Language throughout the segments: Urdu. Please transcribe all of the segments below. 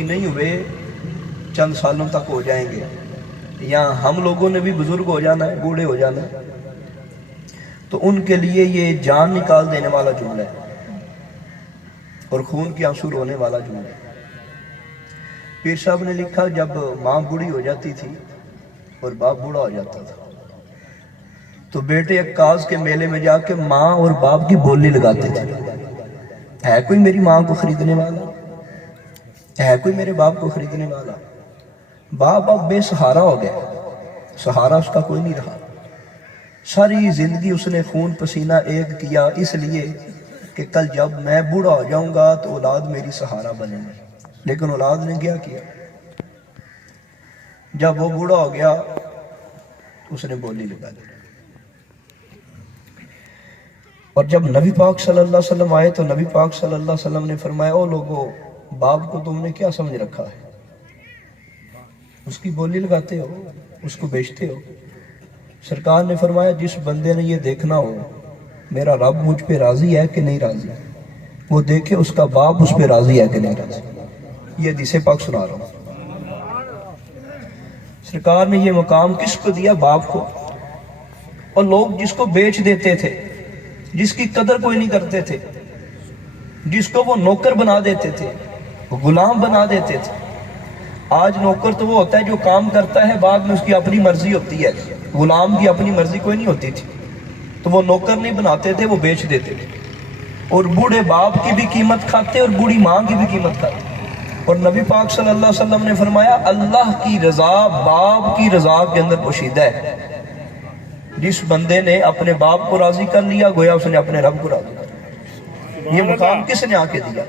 بھی نہیں ہوئے چند سالوں تک ہو جائیں گے، یا ہم لوگوں نے بھی بزرگ ہو جانا ہے، بوڑھے ہو جانا ہے، تو ان کے لیے یہ جان نکال دینے والا جملہ ہے اور خون کے آنسو رونے والا جملہ ہے۔ پیر صاحب نے لکھا جب ماں بوڑھی ہو جاتی تھی اور باپ بوڑھا ہو جاتا تھا تو بیٹے عکاظ کے میلے میں جا کے ماں اور باپ کی بولی لگاتے تھے، ہے کوئی میری ماں کو خریدنے والا، ہے کوئی میرے باپ کو خریدنے والا۔ باپ اب بے سہارا ہو گیا، سہارا اس کا کوئی نہیں رہا، ساری زندگی اس نے خون پسینہ ایک کیا اس لیے کہ کل جب میں بوڑھا ہو جاؤں گا تو اولاد میری سہارا بنے گی، لیکن اولاد نے کیا کیا، جب وہ بوڑھا ہو گیا اس نے بولی لگا دی۔ اور جب نبی پاک صلی اللہ علیہ وسلم آئے تو نبی پاک صلی اللہ علیہ وسلم نے فرمایا، او لوگو، باپ کو تم نے کیا سمجھ رکھا ہے، اس کی بولی لگاتے ہو، اس کو بیچتے ہو۔ سرکار نے فرمایا جس بندے نے یہ دیکھنا ہو میرا رب مجھ پہ راضی ہے کہ نہیں راضی، وہ دیکھے اس کا باپ اس پہ راضی ہے کہ نہیں راضی۔ یہ حدیث پاک سنا رہا ہوں۔ سرکار نے یہ مقام کس کو دیا؟ باپ کو۔ اور لوگ جس کو بیچ دیتے تھے، جس کی قدر کوئی نہیں کرتے تھے، جس کو وہ نوکر بنا دیتے تھے، غلام بنا دیتے تھے۔ آج نوکر تو وہ ہوتا ہے جو کام کرتا ہے، بعد میں اس کی اپنی مرضی ہوتی ہے، غلام کی اپنی مرضی کوئی نہیں ہوتی تھی، تو وہ نوکر نہیں بناتے تھے، وہ بیچ دیتے تھے، اور بوڑھے باپ کی بھی قیمت کھاتے اور بوڑھی ماں کی بھی قیمت کھاتے۔ اور نبی پاک صلی اللہ علیہ وسلم نے فرمایا اللہ کی رضا باپ کی رضا کے اندر پوشیدہ ہے۔ جس بندے نے اپنے باپ کو راضی کر لیا گویا اس نے اپنے رب کو راضی کر لیا۔ یہ مقام کس نے آ کے دیا؟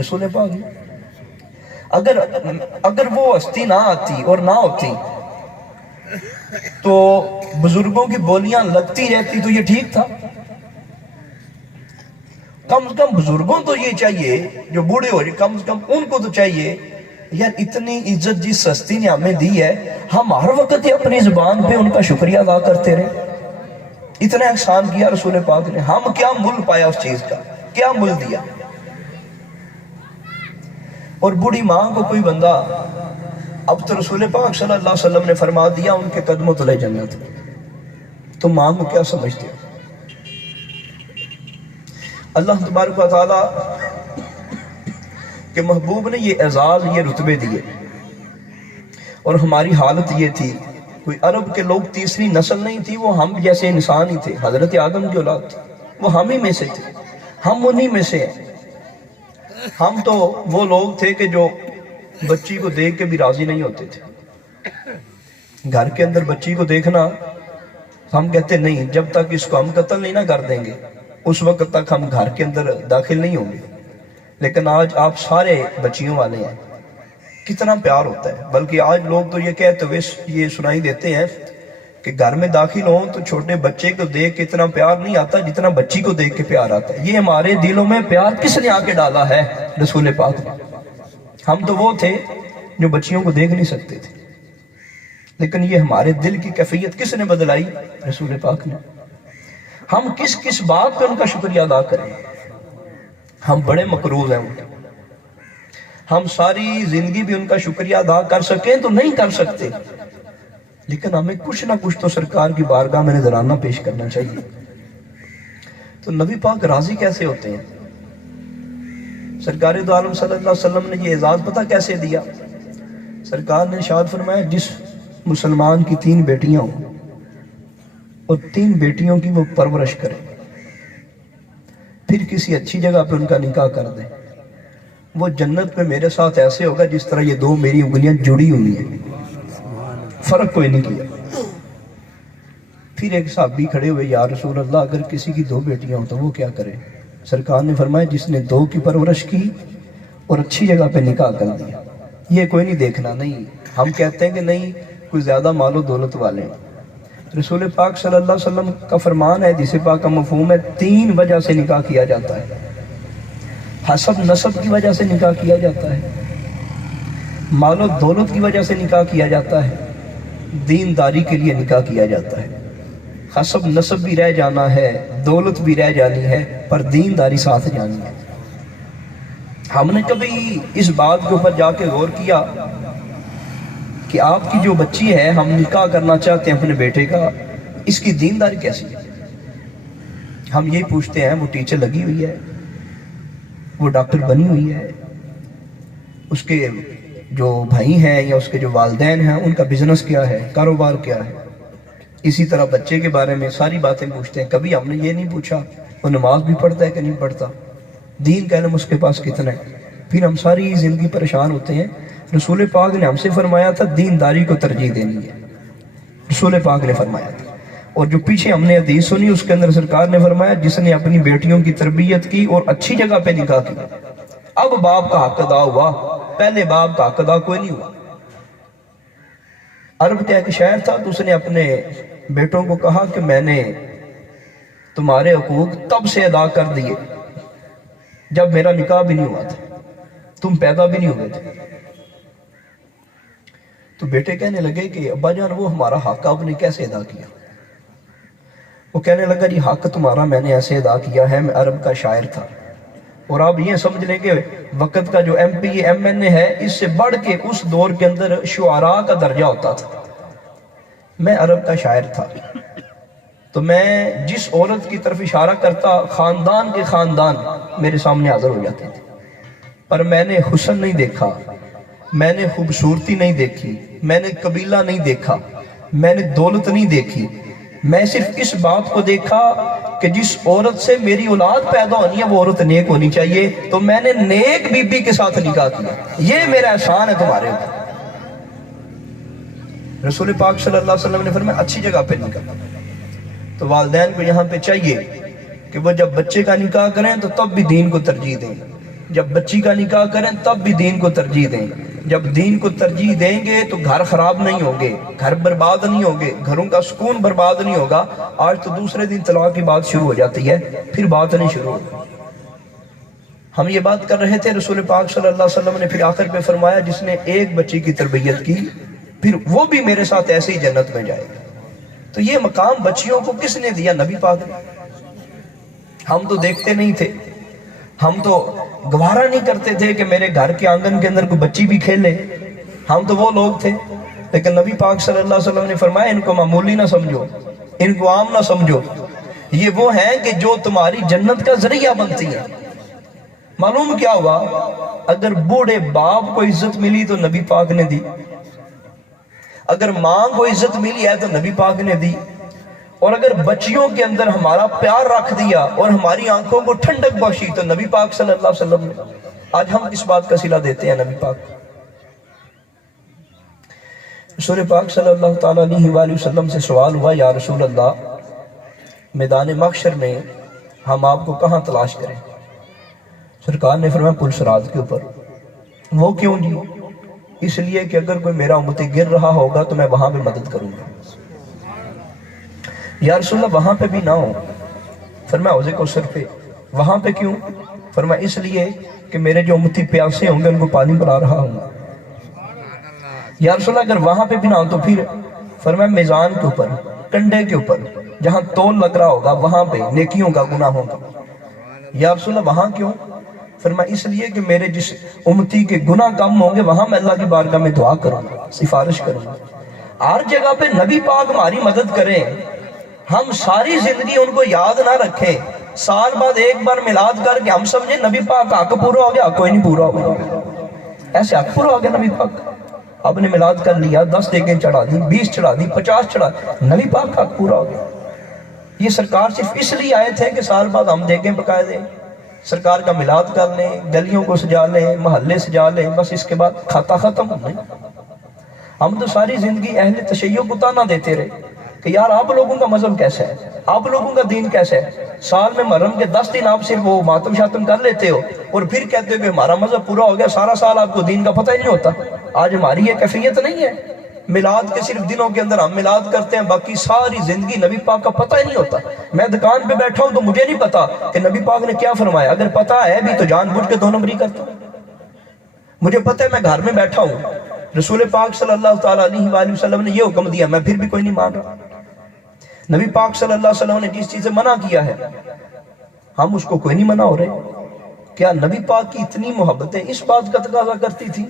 رسول پاک نے۔ اگر وہ ہستی نہ آتی اور نہ ہوتی تو بزرگوں کی بولیاں لگتی رہتی تو یہ ٹھیک تھا؟ کم از کم بزرگوں تو یہ چاہیے جو بوڑھے ہو رہے، کم از کم ان کو تو چاہیے یار اتنی عزت جس ہستی نے ہمیں دی ہے، ہم ہر وقت ہی اپنی زبان پہ ان کا شکریہ ادا کرتے رہے۔ اتنا احسان کیا رسول پاک نے، ہم کیا مل پایا اس چیز کا، کیا مل دیا؟ اور بوڑھی ماں کو کوئی بندہ، اب تو رسول پاک صلی اللہ علیہ وسلم نے فرما دیا ان کے قدموں تلے جنت، تو ماں کو کیا سمجھتے ہو؟ اللہ تبارک و تعالیٰ کہ محبوب نے یہ اعزاز، یہ رتبے دیے، اور ہماری حالت یہ تھی، کوئی عرب کے لوگ تیسری نسل نہیں تھی، وہ ہم جیسے انسان ہی تھے، حضرت آدم کی اولاد تھی، وہ ہم ہی میں سے تھے، ہم انہی میں سے ہیں۔ ہم تو وہ لوگ تھے کہ جو بچی کو دیکھ کے بھی راضی نہیں ہوتے تھے۔ گھر کے اندر بچی کو دیکھنا ہم کہتے نہیں، جب تک اس کو ہم قتل نہیں نہ کر دیں گے اس وقت تک ہم گھر کے اندر داخل نہیں ہوں گے۔ لیکن آج آپ سارے بچیوں والے ہیں، کتنا پیار ہوتا ہے۔ بلکہ آج لوگ تو یہ کہتے ہوئے یہ سنائی دیتے ہیں کہ گھر میں داخل ہوں تو چھوٹے بچے کو دیکھ کے اتنا پیار نہیں آتا جتنا بچی کو دیکھ کے پیار آتا ہے۔ یہ ہمارے دلوں میں پیار کس نے آ کے ڈالا ہے؟ رسول پاک نے۔ ہم تو وہ تھے جو بچیوں کو دیکھ نہیں سکتے تھے، لیکن یہ ہمارے دل کی کیفیت کس نے بدلائی؟ رسول پاک نے۔ ہم کس کس بات پہ ان کا شکریہ ادا کریں؟ ہم بڑے مقروض ہیں ان کے، ہم ساری زندگی بھی ان کا شکریہ ادا کر سکیں تو نہیں کر سکتے، لیکن ہمیں کچھ نہ کچھ تو سرکار کی بارگاہ میں نذرانہ پیش کرنا چاہیے۔ تو نبی پاک راضی کیسے ہوتے ہیں؟ سرکار دو عالم صلی اللہ علیہ وسلم نے یہ اعزاز پتہ کیسے دیا؟ سرکار نے ارشاد فرمایا جس مسلمان کی 3 بیٹیاں ہوں اور 3 بیٹیوں کی وہ پرورش کرے، پھر کسی اچھی جگہ پہ ان کا نکاح کر دے، وہ جنت میں میرے ساتھ ایسے ہوگا جس طرح یہ 2 میری انگلیاں جڑی ہوئی ہیں، فرق کوئی نہیں کیا۔ پھر ایک صحابی کھڑے ہوئے، یا رسول اللہ اگر کسی کی 2 بیٹیاں ہوں تو وہ کیا کرے؟ سرکار نے فرمایا جس نے 2 کی پرورش کی اور اچھی جگہ پہ نکاح کر دیا۔ یہ کوئی نہیں دیکھنا، نہیں ہم کہتے ہیں کہ نہیں کوئی زیادہ مال و دولت والے ہیں۔ رسول پاک صلی اللہ علیہ وسلم کا فرمان ہے، جسے پاک کا مفہوم ہے، 3 وجہ سے نکاح کیا جاتا ہے۔ حسب نسب کی وجہ سے نکاح کیا جاتا ہے، مال و دولت کی وجہ سے نکاح کیا جاتا ہے، دینداری کے لیے نکاح کیا جاتا ہے۔ حسب نسب بھی رہ جانا ہے، دولت بھی رہ جانی ہے، پر دینداری ساتھ جانی ہے۔ ہم نے کبھی اس بات کے اوپر جا کے غور کیا کہ آپ کی جو بچی ہے، ہم نکاح کرنا چاہتے ہیں اپنے بیٹے کا، اس کی دینداری کیسی ہے؟ ہم یہی پوچھتے ہیں، وہ ٹیچر لگی ہوئی ہے، وہ ڈاکٹر بنی ہوئی ہے، اس کے جو بھائی ہیں یا اس کے جو والدین ہیں ان کا بزنس کیا ہے، کاروبار کیا ہے؟ اسی طرح بچے کے بارے میں ساری باتیں پوچھتے ہیں۔ کبھی ہم نے یہ نہیں پوچھا وہ نماز بھی پڑھتا ہے کہ نہیں پڑھتا، دین کا علم اس کے پاس کتنا ہے؟ پھر ہم ساری زندگی پریشان ہوتے ہیں۔ رسول پاک نے ہم سے فرمایا تھا دینداری کو ترجیح دینی ہے، رسول پاک نے فرمایا تھا۔ اور جو پیچھے ہم نے حدیث سنی اس کے اندر سرکار نے فرمایا جس نے اپنی بیٹیوں کی تربیت کی اور اچھی جگہ پہ نکاح کی، اب باپ کا حق ادا ہوا، پہلے باپ کا حق ادا کوئی نہیں ہوا۔ عرب کا ایک شاعر تھا، تو اس نے اپنے بیٹوں کو کہا کہ میں نے تمہارے حقوق تب سے ادا کر دیے جب میرا نکاح بھی نہیں ہوا تھا، تم پیدا بھی نہیں ہوئے تھے۔ تو بیٹے کہنے لگے کہ ابا جان وہ ہمارا حق آپ نے کیسے ادا کیا؟ وہ کہنے لگا جی حق تمہارا میں نے ایسے ادا کیا ہے، میں عرب کا شاعر تھا، اور آپ یہ سمجھ لیں کہ وقت کا جو ایم پی ایم این اے ہے اس سے بڑھ کے اس دور کے اندر شعراء کا درجہ ہوتا تھا۔ میں عرب کا شاعر تھا، تو میں جس عورت کی طرف اشارہ کرتا خاندان کے خاندان میرے سامنے حاضر ہو جاتے تھے، پر میں نے حسن نہیں دیکھا، میں نے خوبصورتی نہیں دیکھی، میں نے قبیلہ نہیں دیکھا، میں نے دولت نہیں دیکھی، میں صرف اس بات کو دیکھا کہ جس عورت سے میری اولاد پیدا ہونی ہے وہ عورت نیک ہونی چاہیے، تو میں نے نیک بی بی کے ساتھ نکاح کیا، یہ میرا احسان ہے تمہارے اوپر۔ رسول پاک صلی اللہ علیہ وسلم نے فرمایا اچھی جگہ پہ نکاح، تو والدین کو یہاں پہ چاہیے کہ وہ جب بچے کا نکاح کریں تو تب بھی دین کو ترجیح دیں، جب بچی کا نکاح کریں تب بھی دین کو ترجیح دیں۔ جب دین کو ترجیح دیں گے تو گھر خراب نہیں ہوں گے، گھر برباد نہیں ہوں گے، گھروں کا سکون برباد نہیں ہوگا۔ آج تو دوسرے دن طلاق کی بات شروع ہو جاتی ہے، پھر بات نہیں شروع ہوگی۔ ہم یہ بات کر رہے تھے، رسول پاک صلی اللہ علیہ وسلم نے پھر آخر پہ فرمایا جس نے ایک بچی کی تربیت کی پھر وہ بھی میرے ساتھ ایسے ہی جنت میں جائے گا۔ تو یہ مقام بچیوں کو کس نے دیا؟ نبی پاک نے۔ ہم تو دیکھتے نہیں تھے، ہم تو گوارا نہیں کرتے تھے کہ میرے گھر کے آنگن کے اندر کوئی بچی بھی کھیلے، ہم تو وہ لوگ تھے، لیکن نبی پاک صلی اللہ علیہ وسلم نے فرمایا ان کو معمولی نہ سمجھو، ان کو عام نہ سمجھو، یہ وہ ہیں کہ جو تمہاری جنت کا ذریعہ بنتی ہیں۔ معلوم کیا ہوا؟ اگر بوڑھے باپ کو عزت ملی تو نبی پاک نے دی، اگر ماں کو عزت ملی ہے تو نبی پاک نے دی، اور اگر بچیوں کے اندر ہمارا پیار رکھ دیا اور ہماری آنکھوں کو ٹھنڈک بخشی تو نبی پاک صلی اللہ علیہ وسلم نے۔ آج ہم اس بات کا صلہ دیتے ہیں نبی پاک۔ رسول پاک صلی اللہ تعالیٰ علیہ وآلہ وسلم سے سوال ہوا یا رسول اللہ میدان محشر میں ہم آپ کو کہاں تلاش کریں؟ سرکار نے فرمایا پل صراط کے اوپر۔ وہ کیوں جی؟ اس لیے کہ اگر کوئی میرا امتی گر رہا ہوگا تو میں وہاں پہ مدد کروں گا۔ یا رسول اللہ وہاں پہ بھی نہ ہو، فرمایا حوض کوثر پہ۔ وہاں پہ کیوں؟ فرمایا اس لیے کہ میرے جو امتی پیاسے ہوں گے ان کو پانی پلا رہا ہوں گا۔ یا رسول اللہ اگر وہاں پہ بھی نہ ہو تو پھر؟ فرمایا میزان کے اوپر، کنڈے کے اوپر، جہاں تول لگ رہا ہوگا وہاں پہ نیکیوں کا گناہ ہوگا۔ یا رسول اللہ وہاں کیوں؟ فرمایا اس لیے کہ میرے جس امتی کے گناہ کم ہوں گے وہاں میں اللہ کی بارگاہ میں دعا کروں گا، سفارش کروں گا۔ ہر جگہ پہ نبی پاک ہماری مدد کریں، ہم ساری زندگی ان کو یاد نہ رکھیں، سال بعد ایک بار میلاد کر کے ہم سمجھیں نبی پاک کا حق پورا ہو گیا، کوئی نہیں پورا ہو گیا۔ ایسے حق پورا ہو گیا نبی پاک؟ آپ نے میلاد کر لیا، 10 دیگیں چڑھا دی، 20 چڑھا دی، 50 چڑھا دی، نبی پاک کا حق پورا ہو گیا۔ یہ سرکار صرف اس لیے آئے تھے کہ سال بعد ہم دیگیں پکائے دیں، سرکار کا میلاد کر لیں، گلیوں کو سجا لیں، محلے سجا لیں، بس اس کے بعد کھاتا ختم نہیں۔ ہم تو ساری زندگی اہل تشیع کو تانا دیتے رہے کہ یار آپ لوگوں کا مذہب کیسا ہے، آپ لوگوں کا دین کیسا ہے، سال میں محرم کے 10 دن آپ صرف وہ ماتم شاتم کر لیتے ہو اور پھر کہتے ہو کہ ہمارا مذہب پورا ہو گیا، سارا سال آپ کو دین کا پتہ ہی نہیں ہوتا۔ آج ہماری یہ کیفیت نہیں ہے، میلاد کے صرف دنوں کے اندر ہم میلاد کرتے ہیں، باقی ساری زندگی نبی پاک کا پتہ ہی نہیں ہوتا۔ میں دکان پہ بیٹھا ہوں تو مجھے نہیں پتا کہ نبی پاک نے کیا فرمایا، اگر پتہ ہے بھی تو جان بوجھ کے 2 نمبری کرتا ہوں۔ مجھے پتہ ہے میں گھر میں بیٹھا ہوں، رسول پاک صلی اللہ تعالیٰ علیہ وآلہ وسلم نے یہ حکم دیا، میں پھر بھی کوئی نہیں مان رہا۔ نبی پاک صلی اللہ علیہ وسلم نے جس چیز سے منع کیا ہے ہم اس کو کوئی نہیں منع ہو رہے، کیا نبی پاک کی اتنی محبتیں اس بات کا تقاضا کرتی تھی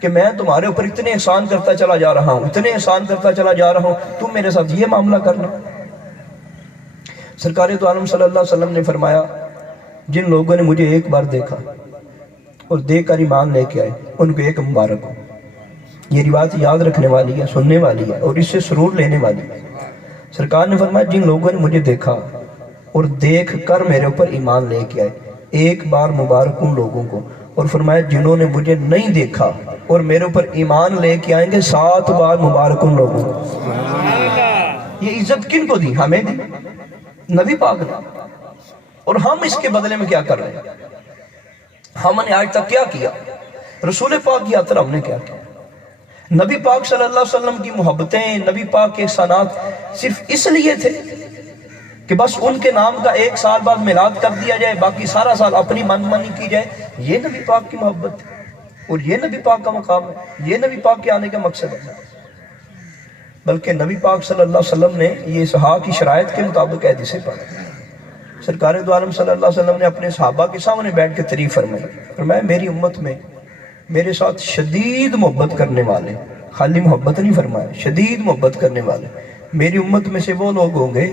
کہ میں تمہارے اوپر اتنے احسان کرتا چلا جا رہا ہوں، اتنے احسان کرتا چلا جا رہا ہوں، تم میرے ساتھ یہ معاملہ کرنا؟ سرکار تو عالم صلی اللہ علیہ وسلم نے فرمایا جن لوگوں نے مجھے ایک بار دیکھا اور دیکھ کر ایمان لے کے آئے ان کو ایک مبارک ہو۔ یہ روایت یاد رکھنے والی ہے، سننے والی ہے اور اس سے سرور لینے والی ہے۔ سرکار نے فرمایا جن لوگوں نے مجھے دیکھا اور دیکھ کر میرے اوپر ایمان لے کے آئے ایک بار مبارک ان لوگوں کو، اور فرمایا جنہوں نے مجھے نہیں دیکھا اور میرے اوپر ایمان لے کے آئیں گے 7 بار مبارک ان لوگوں کو۔ یہ عزت کن کو دی؟ ہمیں دی، نبی پاک نے۔ اور ہم اس کے بدلے میں کیا کر رہے ہیں؟ ہم نے آج تک کیا کیا؟ رسول پاک کی خاطر ہم نے کیا کیا؟ نبی پاک صلی اللہ علیہ وسلم کی محبتیں، نبی پاک کے احسانات صرف اس لیے تھے کہ بس ان کے نام کا 1 سال بعد میلاد کر دیا جائے، باقی سارا سال اپنی من مانی کی جائے؟ یہ نبی پاک کی محبت ہے اور یہ نبی پاک کا مقام ہے، یہ نبی پاک کے آنے کا مقصد ہے۔ بلکہ نبی پاک صلی اللہ علیہ وسلم نے یہ صحابہ کی شرائط کے مطابق حدیثیں پڑھی۔ سرکار دو عالم صلی اللہ علیہ وسلم نے اپنے صحابہ کے سامنے بیٹھ کے تعریف فرمائی میری امت میں میرے ساتھ شدید محبت کرنے والے، خالی محبت نہیں فرمایا، شدید محبت کرنے والے میری امت میں سے وہ لوگ ہوں گے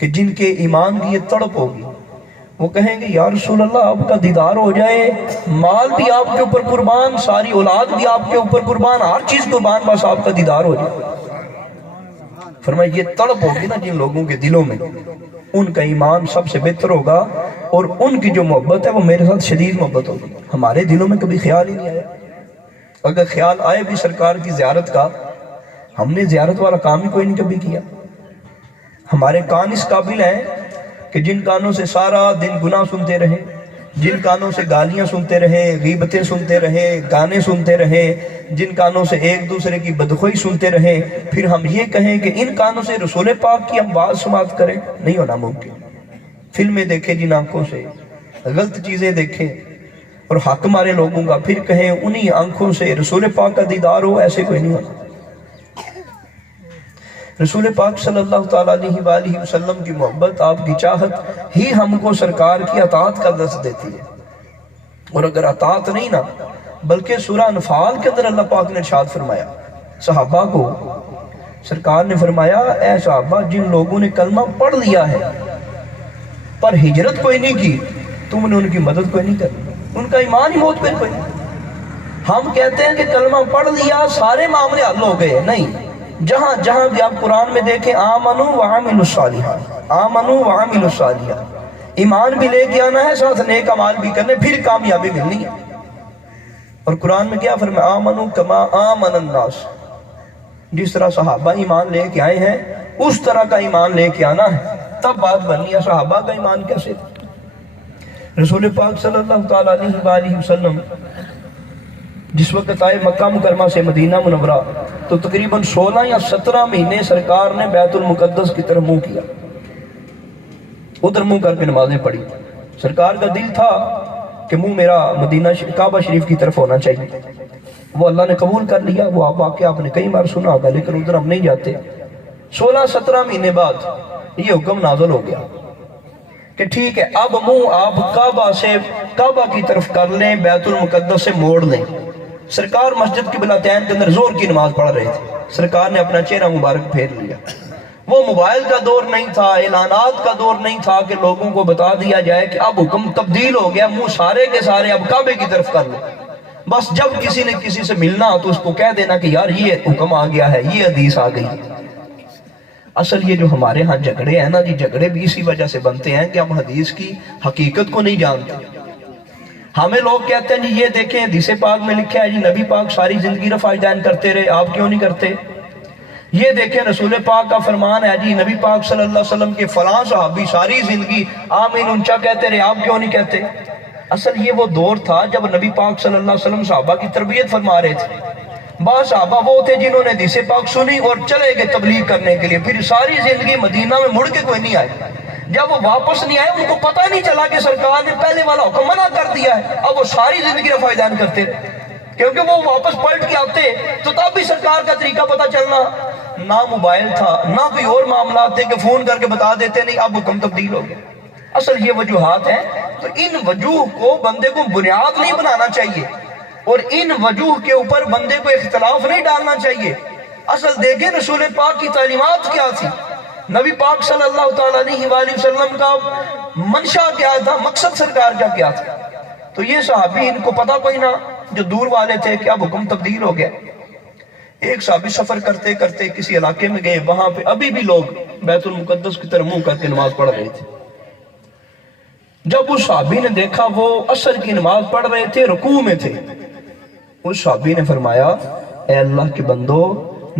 کہ جن کے ایمان کی یہ تڑپ ہوگی، وہ کہیں گے یا رسول اللہ آپ کا دیدار ہو جائے، مال بھی آپ کے اوپر قربان، ساری اولاد بھی آپ کے اوپر قربان، ہر چیز قربان، بس آپ کا دیدار ہو جائے۔ فرمایا یہ تڑپ ہوگی نا جن لوگوں کے دلوں میں، ان کا ایمان سب سے بہتر ہوگا اور ان کی جو محبت ہے وہ میرے ساتھ شدید محبت ہوگی۔ ہمارے دلوں میں کبھی خیال ہی نہیں آیا، اگر خیال آئے بھی سرکار کی زیارت کا، ہم نے زیارت والا کام ہی کوئی نہیں کبھی کیا۔ ہمارے کان اس قابل ہیں کہ جن کانوں سے سارا دن گناہ سنتے رہے، جن کانوں سے گالیاں سنتے رہے، غیبتیں سنتے رہے، گانے سنتے رہے، جن کانوں سے ایک دوسرے کی بدخوئی سنتے رہے، پھر ہم یہ کہیں کہ ان کانوں سے رسول پاک کی ہم بات سماعت کریں؟ نہیں ہونا ممکن۔ فلمیں دیکھیں جن آنکھوں سے، غلط چیزیں دیکھیں اور حق مارے لوگوں کا، پھر کہیں انہی آنکھوں سے رسول پاک کا دیدار ہو، ایسے کوئی نہیں ہونا۔ رسول پاک صلی اللہ تعالیٰ علیہ وآلہ وسلم کی محبت، آپ کی چاہت ہی ہم کو سرکار کی اطاعت کا درس دیتی ہے۔ اور اگر اطاعت نہیں نا، بلکہ سورہ انفال کے اندر اللہ پاک نے ارشاد فرمایا صحابہ کو، سرکار نے فرمایا اے صحابہ جن لوگوں نے کلمہ پڑھ لیا ہے پر ہجرت کوئی نہیں کی، تم نے ان کی مدد کوئی نہیں کرنی، ان کا ایمان ہی موت پر کوئی نہیں۔ ہم کہتے ہیں کہ کلمہ پڑھ لیا سارے معاملے حل ہو گئے، نہیں، جہاں جہاں بھی آپ قرآن میں دیکھیں آمنوا وعملوا الصالحات، آمنوا وعملوا الصالحات، ایمان بھی لے کے آنا ہے، ساتھ نیک اعمال بھی کرنے، پھر کامیابی ملنی ہے۔ اور قرآن میں کیا فرمایا آمنوا کما آمن الناس، جس طرح صحابہ ایمان لے کے آئے ہیں اس طرح کا ایمان لے کے آنا ہے، تب بات بنی ہے۔ صحابہ کا ایمان کیسے تھا؟ رسول پاک صلی اللہ تعالیٰ علیہ وآلہ وسلم جس وقت آئے مکہ مکرمہ سے مدینہ منورہ تو تقریباً 16 یا 17 مہینے سرکار نے بیت المقدس کی طرف منہ کیا، ادھر منہ کر کے نمازیں پڑھی۔ سرکار کا دل تھا کہ منہ میرا مدینہ کعبہ شریف کی طرف ہونا چاہیے، وہ اللہ نے قبول کر لیا۔ وہ واقعہ آپ نے کئی بار سنا ہوگا لیکن ادھر ہم نہیں جاتے۔ 16-17 مہینے بعد یہ حکم نازل ہو گیا کہ ٹھیک ہے اب منہ آپ کعبہ کی طرف کر لیں، بیت المقدس سے موڑ لیں۔ سرکار مسجد کی بلاتین کے اندر زور کی نماز پڑھ رہے تھے، سرکار نے اپنا چہرہ مبارک پھیر لیا۔ وہ موبائل کا دور نہیں تھا، اعلانات کا دور نہیں تھا کہ لوگوں کو بتا دیا جائے کہ اب حکم تبدیل ہو گیا، منہ سارے کے سارے اب کعبے کی طرف کر لو۔ بس جب کسی نے کسی سے ملنا تو اس کو کہہ دینا کہ یار یہ حکم آ گیا ہے، یہ حدیث آ گئی۔ اصل یہ جو ہمارے ہاں جھگڑے ہیں نا جی، جھگڑے بھی اسی وجہ سے بنتے ہیں کہ ہم حدیث کی حقیقت کو نہیں جانتے۔ ہمیں لوگ کہتے ہیں جی یہ دیکھیں حدیث پاک میں لکھا ہے جی نبی پاک ساری زندگی رفع دین کرتے رہے، آپ کیوں نہیں کرتے؟ یہ دیکھیں رسول پاک کا فرمان ہے جی نبی پاک صلی اللہ علیہ وسلم کے فلاں صحابی ساری زندگی آمین اونچا کہتے رہے، آپ کیوں نہیں کہتے؟ اصل یہ وہ دور تھا جب نبی پاک صلی اللہ علیہ وسلم صحابہ کی تربیت فرما رہے تھے۔ بعض صحابہ وہ تھے جنہوں نے حدیث پاک سنی اور چلے گئے تبلیغ کرنے کے لیے، پھر ساری زندگی مدینہ میں مڑ کے کوئی نہیں آئے۔ جب وہ واپس نہیں آئے ان کو پتہ نہیں چلا کہ سرکار نے پہلے والا حکم منع کر دیا ہے، اب وہ ساری زندگی رفع دین کرتے رہے، کیونکہ وہ واپس پلٹ کے آتے تو تب بھی سرکار کا طریقہ پتہ چلنا۔ نہ موبائل تھا، نہ کوئی اور معاملات تھے کہ فون کر کے بتا دیتے نہیں اب حکم تبدیل ہو گیا۔ اصل یہ وجوہات ہیں، تو ان وجوہ کو بندے کو بنیاد نہیں بنانا چاہیے، اور ان وجوہ کے اوپر بندے کو اختلاف نہیں ڈالنا چاہیے۔ اصل دیکھیں رسول پاک کی تعلیمات کیا تھی، نبی پاک صلی اللہ تعالیٰ علیہ وآلہ وسلم کا منشا کیا تھا، مقصد سرکار کا کیا تھا۔ تو یہ صحابی ان کو پتہ کوئی نہ، جو دور والے تھے کہ اب حکم تبدیل ہو گیا۔ ایک صحابی سفر کرتے کرتے کسی علاقے میں گئے، وہاں پہ ابھی بھی لوگ بیت المقدس کی طرف منہ کر کے نماز پڑھ رہے تھے۔ جب اس صحابی نے دیکھا وہ عصر کی نماز پڑھ رہے تھے، رکوع میں تھے، اس صحابی نے فرمایا اے اللہ کے بندو،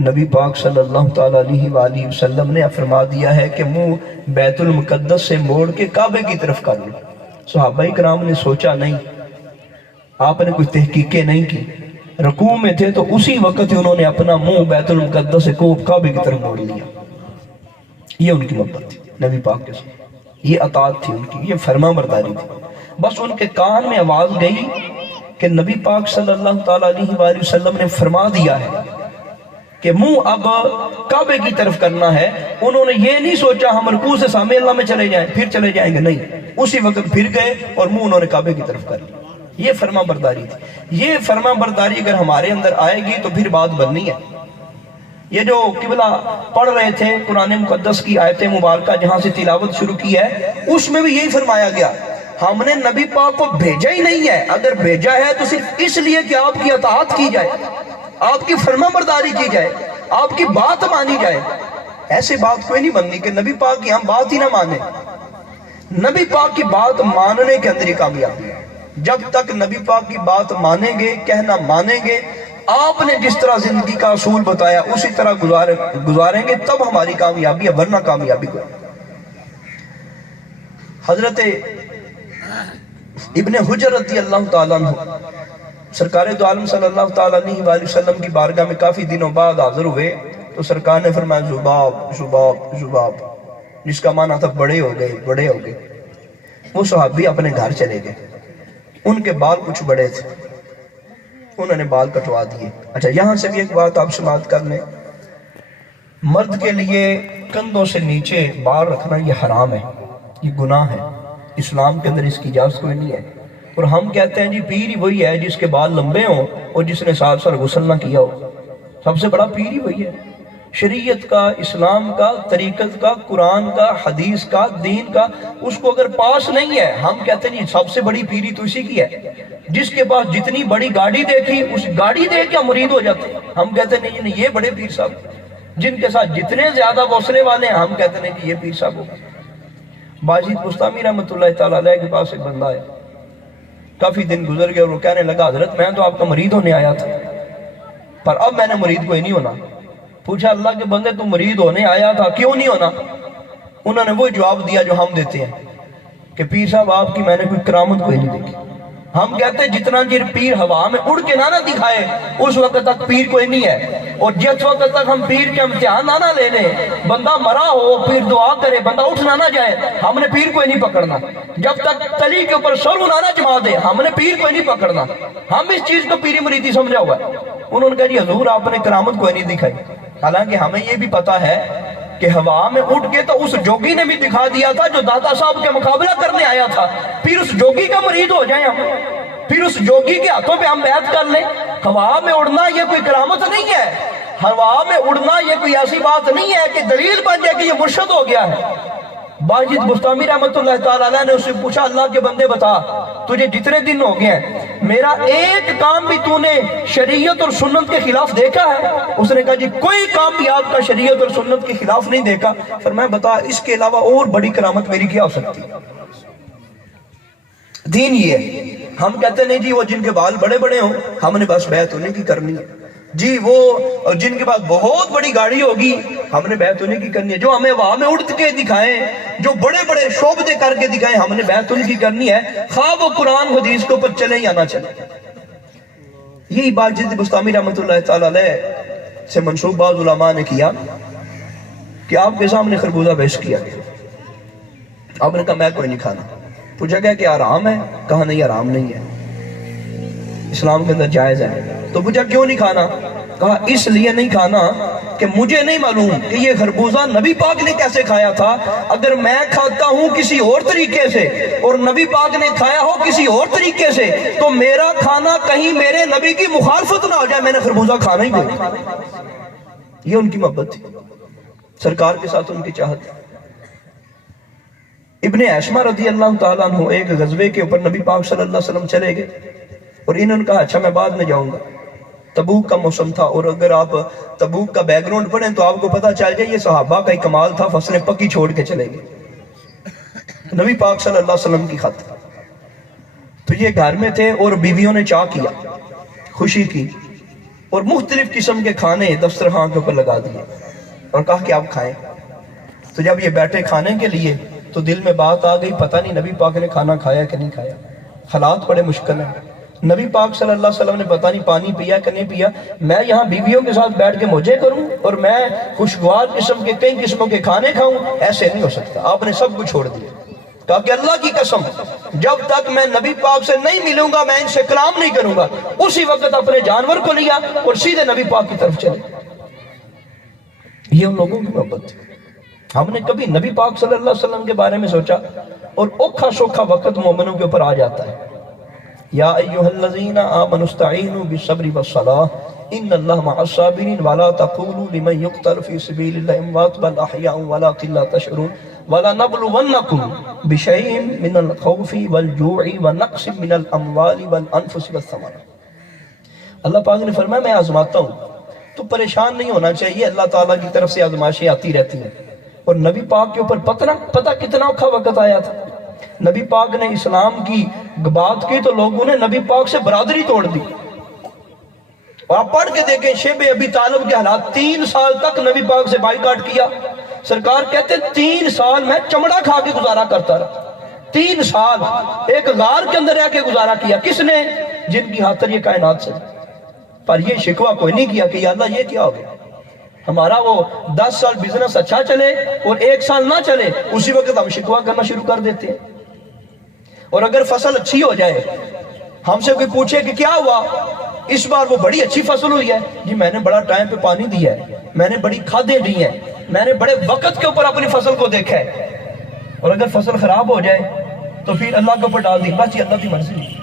نبی پاک صلی اللہ تعالیٰ علیہ وآلہ وسلم نے فرما دیا ہے کہ منہ بیت المقدس سے موڑ کے کعبے کی طرف کر لو۔ صحابہ کرام نے سوچا نہیں، آپ نے کوئی تحقیقیں نہیں کی، رکوع میں تھے تو اسی وقت انہوں نے اپنا منہ بیت المقدس سے کعبے کی طرف موڑ لیا۔ یہ ان کی محبت تھی نبی پاک کے ساتھ، یہ اطاعت تھی ان کی، یہ فرما برداری تھی۔ بس ان کے کان میں آواز گئی کہ نبی پاک صلی اللہ تعالیٰ علیہ وآلہ وسلم نے فرما دیا ہے کہ منہ اب کعبے کی طرف کرنا ہے۔ انہوں نے یہ نہیں سوچا ہم رکوع سے سامع اللہ میں چلے جائیں پھر چلے جائیں گے، نہیں، اسی وقت پھر گئے اور منہ انہوں نے کعبے کی طرف کر لیا۔ یہ فرما برداری تھی۔ یہ فرما برداری اگر ہمارے اندر آئے گی تو پھر بات بننی ہے۔ یہ جو قبلہ پڑھ رہے تھے قرآن مقدس کی آیت مبارکہ جہاں سے تلاوت شروع کی ہے، اس میں بھی یہی فرمایا گیا، ہم نے نبی پاک کو بھیجا ہی نہیں ہے، اگر بھیجا ہے تو صرف اس لیے کہ آپ کی اطاعت کی جائے، آپ کی فرما برداری کی جائے، آپ کی بات مانی جائے۔ ایسے بات کوئی نہیں بننی کہ نبی پاک کی ہم بات ہی نہ مانیں۔ نبی پاک کی بات ماننے کے اندر ہی کامیابی ہے۔ جب تک نبی پاک کی بات مانیں گے، کہنا مانیں گے، آپ نے جس طرح زندگی کا اصول بتایا اسی طرح گزاریں گے، تب ہماری کامیابی ہے، ورنہ کامیابی کو۔ حضرت ابن حجر رضی اللہ تعالیٰ عنہ سرکار دو عالم صلی اللہ تعالیٰ علیہ وآلہ وسلم کی بارگاہ میں کافی دنوں بعد حاضر ہوئے، تو سرکار نے فرمایا ذباب ذباب ذباب، جس کا معنی تھا بڑے ہو گئے بڑے ہو گئے۔ وہ صحابی اپنے گھر چلے گئے، ان کے بال کچھ بڑے تھے، انہوں نے بال کٹوا دیے۔ اچھا یہاں سے بھی ایک بات آپ سماعت کر لیں، مرد کے لیے کندھوں سے نیچے بال رکھنا یہ حرام ہے، یہ گناہ ہے، اسلام کے اندر اس کی اجازت کوئی نہیں ہے۔ اور ہم کہتے ہیں جی پیر ہی وہی ہے جس کے بال لمبے ہوں اور جس نے 7 سال غسل نہ کیا ہو، سب سے بڑا پیر ہی وہی ہے۔ شریعت کا، اسلام کا، طریقت کا، قرآن کا، حدیث کا، دین کا، اس کو اگر پاس نہیں ہے، ہم کہتے ہیں جی سب سے بڑی پیری تو اسی کی ہے۔ جس کے پاس جتنی بڑی گاڑی دیکھی اس گاڑی دیکھ کے مرید ہو جاتے ہیں، ہم کہتے ہیں نہیں یہ بڑے پیر صاحب۔ جن کے ساتھ جتنے زیادہ وصلے والے ہیں ہم کہتے ہیں کہ یہ پیر صاحب ہو۔ باجید بستامی رحمۃ اللہ تعالیٰ علیہ کے پاس ایک بندہ ہے، کافی دن گزر گئے اور وہ کہنے لگا حضرت میں تو آپ کا مرید ہونے آیا تھا، پر اب میں نے مرید کوئی نہیں ہونا۔ پوچھا اللہ کے بندے تو مرید ہونے آیا تھا، کیوں نہیں ہونا؟ انہوں نے وہ جواب دیا جو ہم دیتے ہیں کہ پیر صاحب آپ کی میں نے کوئی کرامت کوئی نہیں دیکھی۔ ہم کہتے ہیں جتنا دیر پیر ہوا میں اڑ کے نہ دکھائے اس وقت تک پیر کوئی نہیں ہے، اور جس وقت تک ہم پیر کے امتحان نہ لے لیں، بندہ مرا ہو پیر دعا کرے بندہ اٹھنا نہ جائے، ہم نے پیر کوئی نہیں پکڑنا۔ جب تک تلی کے اوپر سر نہ جما دے ہم نے پیر کوئی نہیں پکڑنا۔ ہم اس چیز کو پیری مریدی سمجھا ہوا ہے۔ انہوں نے کہا جی حضور آپ نے کرامت کوئی نہیں دکھائی، حالانکہ ہمیں یہ بھی پتا ہے کہ ہوا میں اٹھ کے تو اس جوگی نے بھی دکھا دیا تھا جو داتا صاحب کے مقابلہ کرنے آیا تھا، پھر اس جوگی کا مرید ہو جائیں ہم، پھر اس جوگی کے ہاتھوں پہ ہم بیعت کر لیں۔ ہوا میں اڑنا یہ کوئی کرامت نہیں ہے، ہوا میں اڑنا یہ کوئی ایسی بات نہیں ہے کہ دلیل بن جائے کہ یہ مرشد ہو گیا ہے۔ باجد بستامی رحمۃ اللہ تعالیٰ علیہ نے اس سے پوچھا اللہ کے بندے بتا تجھے جتنے دن ہو گئے ہیں میرا ایک کام بھی تو نے شریعت اور سنت کے خلاف دیکھا ہے؟ اس نے کہا جی کوئی کام بھی آپ کا شریعت اور سنت کے خلاف نہیں دیکھا۔ فرمایا بتا اس کے علاوہ اور بڑی کرامت میری کیا ہو سکتی؟ دین یہ ہے۔ ہم کہتے نہیں جی وہ جن کے بال بڑے بڑے ہوں ہم نے بس بیعت انہیں کی کرنی ہے، جی وہ جن کے پاس بہت بڑی گاڑی ہوگی ہم نے بیعت انہیں کی کرنی ہے، جو ہمیں وہاں میں اڑ کے دکھائیں، جو بڑے بڑے شعبے کر کے دکھائیں ہم نے بیعت انہیں کی کرنی ہے، خواہ وہ قرآن حدیث کے اوپر چلے یا نہ چلے۔ یہی بات باجد بستامی رحمۃ اللہ تعالیٰ علیہ سے منسوب بعض علماء نے کیا کہ آپ کے سامنے خربوزہ پیش کیا گیا، آپ نے کہا میں کوئی نہیں کھانا۔ پوچھا گیا کہ حرام ہے؟ کہا نہیں حرام نہیں ہے، اسلام کے اندر جائز ہے۔ تو پوچھا کیوں نہیں کھانا؟ کہا اس لیے نہیں کھانا کہ مجھے نہیں معلوم کہ یہ خربوزہ نبی پاک نے کیسے کھایا تھا، اگر میں کھاتا ہوں کسی اور طریقے سے اور نبی پاک نے کھایا ہو کسی اور طریقے سے تو میرا کھانا کہیں میرے نبی کی مخالفت نہ ہو جائے، میں نے خربوزہ کھانا ہی کوئی۔ یہ ان کی محبت تھی، سرکار کے ساتھ ان کی چاہت۔ ابن عیشمہ رضی اللہ تعالیٰ عنہ ایک غزوے کے اوپر نبی پاک صلی اللہ علیہ وسلم چلے گئے اور انہوں نے کہا اچھا میں بعد میں جاؤں گا۔ تبوک کا موسم تھا، اور اگر آپ تبوک کا بیک گراؤنڈ پڑھیں تو آپ کو پتہ چل جائے یہ صحابہ کا ہی کمال تھا، فصلیں پکی چھوڑ کے چلے گئے۔ نبی پاک صلی اللہ علیہ وسلم کی خط تو یہ گھر میں تھے اور بیویوں نے چاہ کیا، خوشی کی، اور مختلف قسم کے کھانے دسترخوان کے اوپر لگا دیے اور کہا کہ آپ کھائیں۔ تو جب یہ بیٹھے کھانے کے لیے تو دل میں بات آ گئی، پتہ نہیں نبی پاک نے کھانا کھایا کہ نہیں کھایا، حالات بڑے مشکل ہیں۔ نبی پاک صلی اللہ علیہ وسلم نے پتہ نہیں پانی پیا کہ نہیں پیا، میں یہاں بیویوں کے ساتھ بیٹھ کے موجے کروں اور میں خوشگوار قسم کے کئی قسموں کے کھانے کھاؤں، ایسے نہیں ہو سکتا۔ آپ نے سب کچھ چھوڑ دیا، کہا کہ اللہ کی قسم جب تک میں نبی پاک سے نہیں ملوں گا میں ان سے کلام نہیں کروں گا۔ اسی وقت اپنے جانور کو لیا اور سیدھے نبی پاک کی طرف چلے۔ یہ ان لوگوں کی محبت تھی۔ ہم نے کبھی نبی پاک صلی اللہ علیہ وسلم کے بارے میں سوچا؟ اور اوکھا سوکھا وقت مومنوں کے اوپر آ جاتا ہے، یا ایہا الذین آمنوا استعینوا بالصبر والصلاۃ ان اللہ مع الصابرین ولا تقولوا لمن یقتل فی سبیل اللہ اموات بل احیاء ولکن لا تشعرون وَلَنَبْلُوَنَّكُمْ بِشَيْءٍ مِّنَ الْخَوْفِ وَالْجُوعِ وَنَقْصٍ مِّنَ الْأَمْوَالِ وَالْأَنفُسِ وَالثَّمَرَاتِ۔ اللہ پاک نے فرمایا میں آزماتا ہوں، تو پریشان نہیں ہونا چاہیے، اللہ تعالیٰ کی طرف سے آزمائشیں آتی رہتی ہیں۔ اور نبی پاک کے اوپر پتہ کتنا اوکھا وقت آیا تھا۔ نبی پاک نے اسلام کی بات کی تو لوگوں نے نبی پاک سے برادری توڑ دی۔ اور آپ پڑھ کے دیکھیں شیب ابی طالب کے حالات، 3 سال تک نبی پاک سے بائیکاٹ کیا۔ سرکار کہتے 3 سال میں چمڑا کھا کے گزارا کرتا رہا، 3 سال ایک غار کے اندر رہ کے گزارا کیا۔ کس نے؟ جن کی خاطر یہ کائنات سے، پر یہ شکوہ کوئی نہیں کیا کہ یا اللہ یہ کیا ہو گیا۔ ہمارا وہ 10 سال بزنس اچھا چلے اور 1 سال نہ چلے، اسی وقت ہم شکوہ کرنا شروع کر دیتے ہیں۔ اور اگر فصل اچھی ہو جائے، ہم سے کوئی پوچھے کہ کیا ہوا اس بار، وہ بڑی اچھی فصل ہوئی ہے، جی میں نے بڑا ٹائم پہ پانی دیا ہے، میں نے بڑی کھادیں دی ہیں، میں نے بڑے وقت کے اوپر اپنی فصل کو دیکھا ہے۔ اور اگر فصل خراب ہو جائے تو پھر اللہ کے اوپر ڈال دی، بس یہ اللہ کی مرضی ہے۔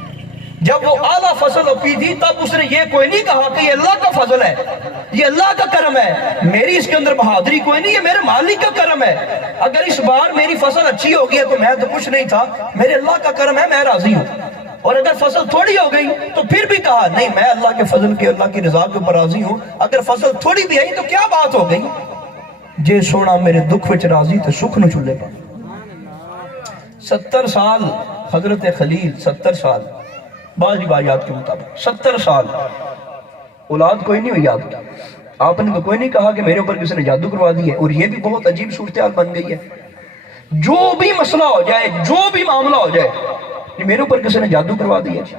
جب وہ اعلیٰ فصل ہوتی تھی تب اس نے یہ کوئی نہیں کہا کہ یہ اللہ کا فضل ہے، یہ اللہ کا کرم ہے، میری اس کے اندر بہادری کوئی نہیں ہے، میرے مالک کا کرم ہے۔ اگر اس بار میری فصل اچھی ہو گئی ہے تو میں تو کچھ نہیں تھا، میرے اللہ کا کرم ہے، میں راضی ہوں۔ اور اگر فصل تھوڑی ہو گئی تو پھر بھی کہا نہیں میں اللہ کے فضل کے، اللہ کی رضا کے اوپر راضی ہوں۔ اگر فصل تھوڑی بھی آئی تو کیا بات ہو گئی، جے سونا میرے دکھ وچ راضی تو سکھ نو چلے پا۔ 70 سال حضرت خلیل، 70 سال بعض روایات کے مطابق 70 سال اولاد کوئی نہیں ہوئی آپ کی۔ آپ نے تو کوئی نہیں کہا کہ میرے اوپر کسی نے جادو کروا دی ہے۔ اور یہ بھی بہت عجیب صورتحال بن گئی ہے، جو بھی مسئلہ ہو جائے، جو بھی معاملہ ہو جائے، یہ میرے اوپر کسی نے جادو کروا دیا جی،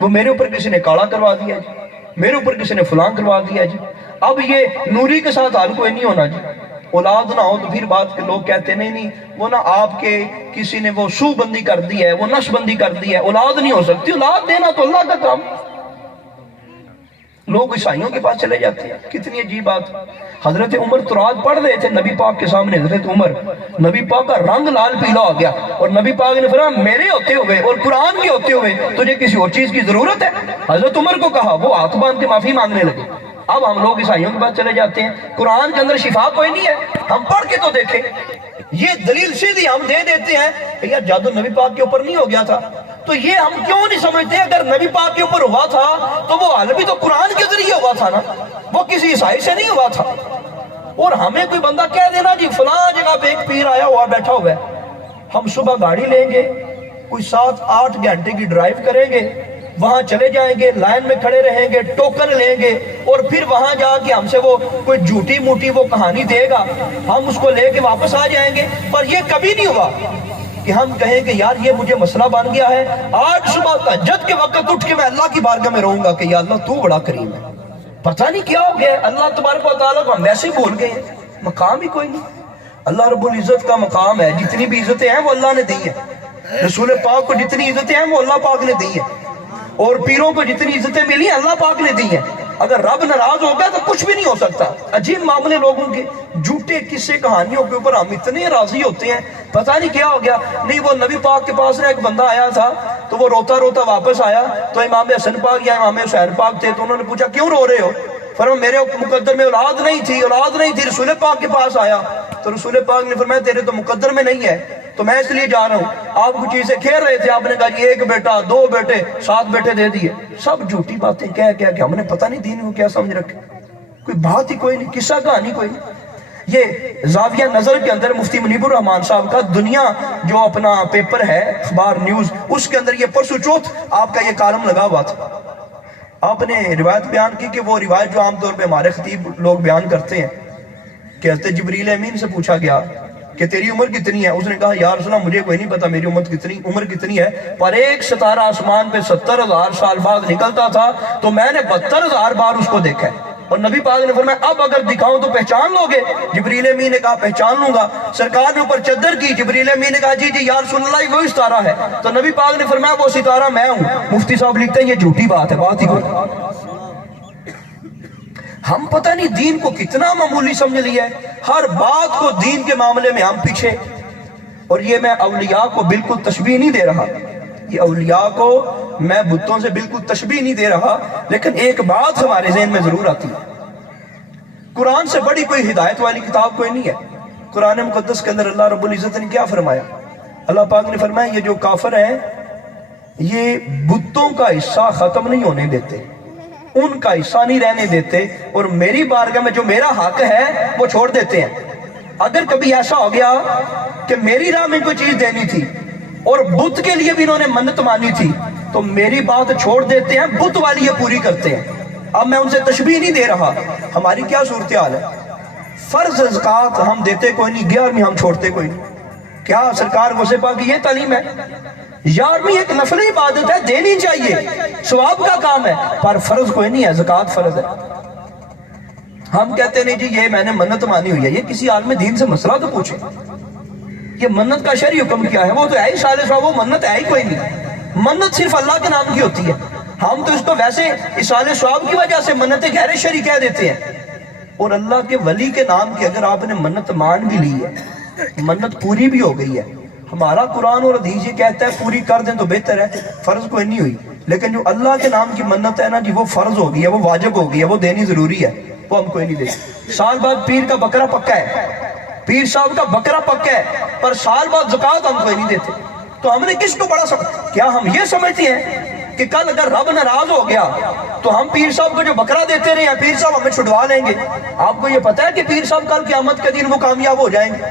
وہ میرے اوپر کسی نے کالا کروا دیا جی، میرے اوپر کسی نے فلاں کروا دیا جی۔ اب یہ نوری کے ساتھ حال کوئی نہیں ہونا جی۔ اولاد نہ ہو تو پھر بات کے لوگ کہتے نہیں وہ نہ آپ کے کسی نے وہ سو بندی کر دی ہے، وہ نش بندی کر دی ہے، اولاد نہیں ہو سکتی۔ اولاد دینا تو اللہ کا کام۔ لوگ عیسائیوں کے پاس چلے جاتے ہیں، کتنی عجیب بات۔ حضرت عمر تورات پڑھ رہے تھے نبی پاک کے سامنے، حضرت عمر، نبی پاک کا رنگ لال پیلا ہو گیا اور نبی پاک نے فرمایا میرے ہوتے ہوئے اور قرآن کے ہوتے ہوئے تجھے کسی اور چیز کی ضرورت ہے؟ حضرت عمر کو کہا، وہ ہاتھ باندھ کے معافی مانگنے لگے۔ اب ہم لوگ عیسائیوں کے پاس چلے جاتے ہیں، قرآن کے اندر شفا کوئی نہیں ہے، ہم پڑھ کے تو دیکھیں۔ یہ دلیل سیدھی ہم دے دیتے ہیں کہ یار جادو نبی پاک کے اوپر نہیں ہو گیا تھا، تو یہ ہم کیوں نہیں سمجھتے اگر نبی پاک کے اوپر ہوا تھا تو وہ حال بھی تو قرآن کے ذریعے ہوا تھا نا، وہ کسی عیسائی سے نہیں ہوا تھا۔ اور ہمیں کوئی بندہ کہہ دینا جی فلاں جگہ پہ ایک پیر آیا ہوا بیٹھا ہوا ہے، ہم صبح گاڑی لیں گے، کوئی 7-8 گھنٹے کی ڈرائیو کریں گے، وہاں چلے جائیں گے، لائن میں کھڑے رہیں گے، ٹوکن لیں گے، اور پھر وہاں جا کے ہم سے وہ کوئی جھوٹی موٹی وہ کہانی دے گا، ہم اس کو لے کے واپس آ جائیں گے۔ پر یہ کبھی نہیں ہوا کہ ہم کہیں کہ یار یہ مجھے مسئلہ بن گیا ہے، آج صبح تہجد کے وقت اٹھ کے میں اللہ کی بارگاہ میں رہوں گا کہ یا اللہ تو بڑا کریم ہے۔ پتہ نہیں کیا ہو گیا، اللہ تبارک و تعالیٰ کو ہم ویسے ہی بھول گئے ہیں، مقام ہی کوئی نہیں۔ اللہ رب العزت کا مقام ہے، جتنی بھی عزتیں ہیں وہ اللہ نے دی ہیں، رسول پاک کو جتنی عزتیں ہیں وہ اللہ پاک نے دی ہیں، اور پیروں کو جتنی عزتیں ملی ہیں اللہ پاک نے دی ہیں۔ اگر رب ناراض ہو گیا تو کچھ بھی نہیں ہو سکتا. عجیب معاملے لوگوں کے, جھوٹے قصے کہانیوں کے اوپر ہم اتنے راضی ہوتے ہیں, پتہ نہیں کیا ہو گیا. نہیں, وہ نبی پاک کے پاس ایک بندہ آیا تھا تو وہ روتا روتا واپس آیا, تو امام حسن پاک یا امام حسین پاک تھے, تو انہوں نے پوچھا کیوں رو رہے ہو؟ فرمایا میرے مقدر میں اولاد نہیں تھی, رسول پاک کے پاس آیا تو رسول پاک نے فرمایا تیرے تو مقدر میں نہیں ہے تو میں اس لیے جا رہا ہوں. آپ کچھ چیزیں کھیل رہے تھے, آپ نے کہا جی 1 بیٹا 2 بیٹے 7 بیٹے دے دیے. سب جھوٹی باتیں کہہ کہ ہم نے پتہ نہیں دین کو کیا سمجھ رکھے, کوئی بات ہی کوئی نہیں, قصہ کہانی کوئی نہیں. یہ زاویہ نظر کے اندر مفتی منیب الرحمان صاحب کا دنیا جو اپنا پیپر ہے اخبار نیوز, اس کے اندر یہ پرسو چوتھ آپ کا یہ کالم لگا ہوا تھا. آپ نے روایت بیان کی کہ وہ روایت جو عام طور پہ ہمارے خطیب لوگ بیان کرتے ہیں کہ حضرت جبریل امین سے پوچھا گیا کہ تیری عمر کتنی ہے؟ اس نے کہا یا رسول اللہ مجھے کوئی نہیں پتا میری عمر کتنی ہے, پر ایک ستارہ آسمان پہ 70,000 سال بعد نکلتا تھا تو میں نے 72,000 بار اس کو دیکھا ہے. اور نبی پاک نے فرمایا اب اگر دکھاؤں تو پہچان لو گے؟ جبریل امین نے کہا پہچان لوں گا. سرکار نے اوپر چادر کی, جبریل امین نے کہا جی یا رسول اللہ وہی ستارہ ہے. تو نبی پاک نے فرمایا وہ ستارہ میں ہوں. مفتی صاحب لکھتے ہیں یہ جھوٹی بات ہے, بات ہی کوئی. ہم پتہ نہیں دین کو کتنا معمولی سمجھ لیا ہے, ہر بات کو دین کے معاملے میں ہم پیچھے. اور یہ میں اولیاء کو بالکل تشبیہ نہیں دے رہا, یہ اولیاء کو میں بتوں سے بالکل تشبیہ نہیں دے رہا, لیکن ایک بات ہمارے ذہن میں ضرور آتی ہے, قرآن سے بڑی کوئی ہدایت والی کتاب کوئی نہیں ہے. قرآن مقدس کے اندر اللہ رب العزت نے کیا فرمایا؟ اللہ پاک نے فرمایا یہ جو کافر ہیں یہ بتوں کا حصہ ختم نہیں ہونے دیتے, ان کا حصہ نہیں رہنے دیتے, اور میری بارگاہ میں جو میرا حق ہے وہ چھوڑ دیتے ہیں. اگر کبھی ایسا ہو گیا کہ میری راہ میں کوئی چیز دینی تھی اور بت کے لیے بھی انہوں نے منت مانی تھی تو میری بات چھوڑ دیتے ہیں, بت والی یہ پوری کرتے ہیں. اب میں ان سے تشبیہ نہیں دے رہا. ہماری کیا صورتحال ہے؟ فرض زکوٰۃ ہم دیتے کوئی نہیں, 11ویں ہم چھوڑتے کوئی نہیں. کیا سرکار غوث پاک کی یہ تعلیم ہے؟ 11ویں ایک نفل عبادت ہے, دینی چاہیے, ثواب کا کام ہے, پر فرض کوئی نہیں ہے, زکوٰۃ فرض ہے. ہم کہتے نہیں جی یہ میں نے منت مانی ہوئی ہے. یہ کسی عالم دین سے مسئلہ تو پوچھیں, یہ منت کا شرعی حکم کیا ہے؟ وہ تو ہے ہی صالح صاحب, وہ منت ہے ہی کوئی نہیں. منت صرف اللہ کے نام کی ہوتی ہے. ہم تو اس کو ویسے صالح صاحب کی وجہ سے منت غیر شرعی کہہ دیتے ہیں. اور اللہ کے ولی کے نام کی اگر آپ نے منت مان بھی لی ہے, منت پوری بھی ہو گئی ہے, ہمارا قرآن اور حدیث یہ کہتا ہے پوری کر دیں تو بہتر ہے, فرض کوئی نہیں ہوئی. لیکن جو اللہ کے نام کی منت ہے نا جی, وہ فرض ہو گئی ہے, وہ واجب ہو گئی ہے, وہ دینی ضروری ہے, وہ ہم کوئی نہیں دیتے. سال بعد پیر کا بکرا پکا ہے, پیر صاحب کا بکرا پکا ہے, پر سال بعد زکوٰۃ ہم کوئی نہیں دیتے. تو ہم نے کس کو بڑا کیا ہم یہ سمجھتے ہیں کہ کل اگر رب ناراض ہو گیا تو ہم پیر صاحب کو جو بکرا دیتے رہے ہیں پیر صاحب ہمیں چھڑوا لیں گے؟ آپ کو یہ پتا ہے کہ پیر صاحب کل قیامت کے دن وہ کامیاب ہو جائیں گے؟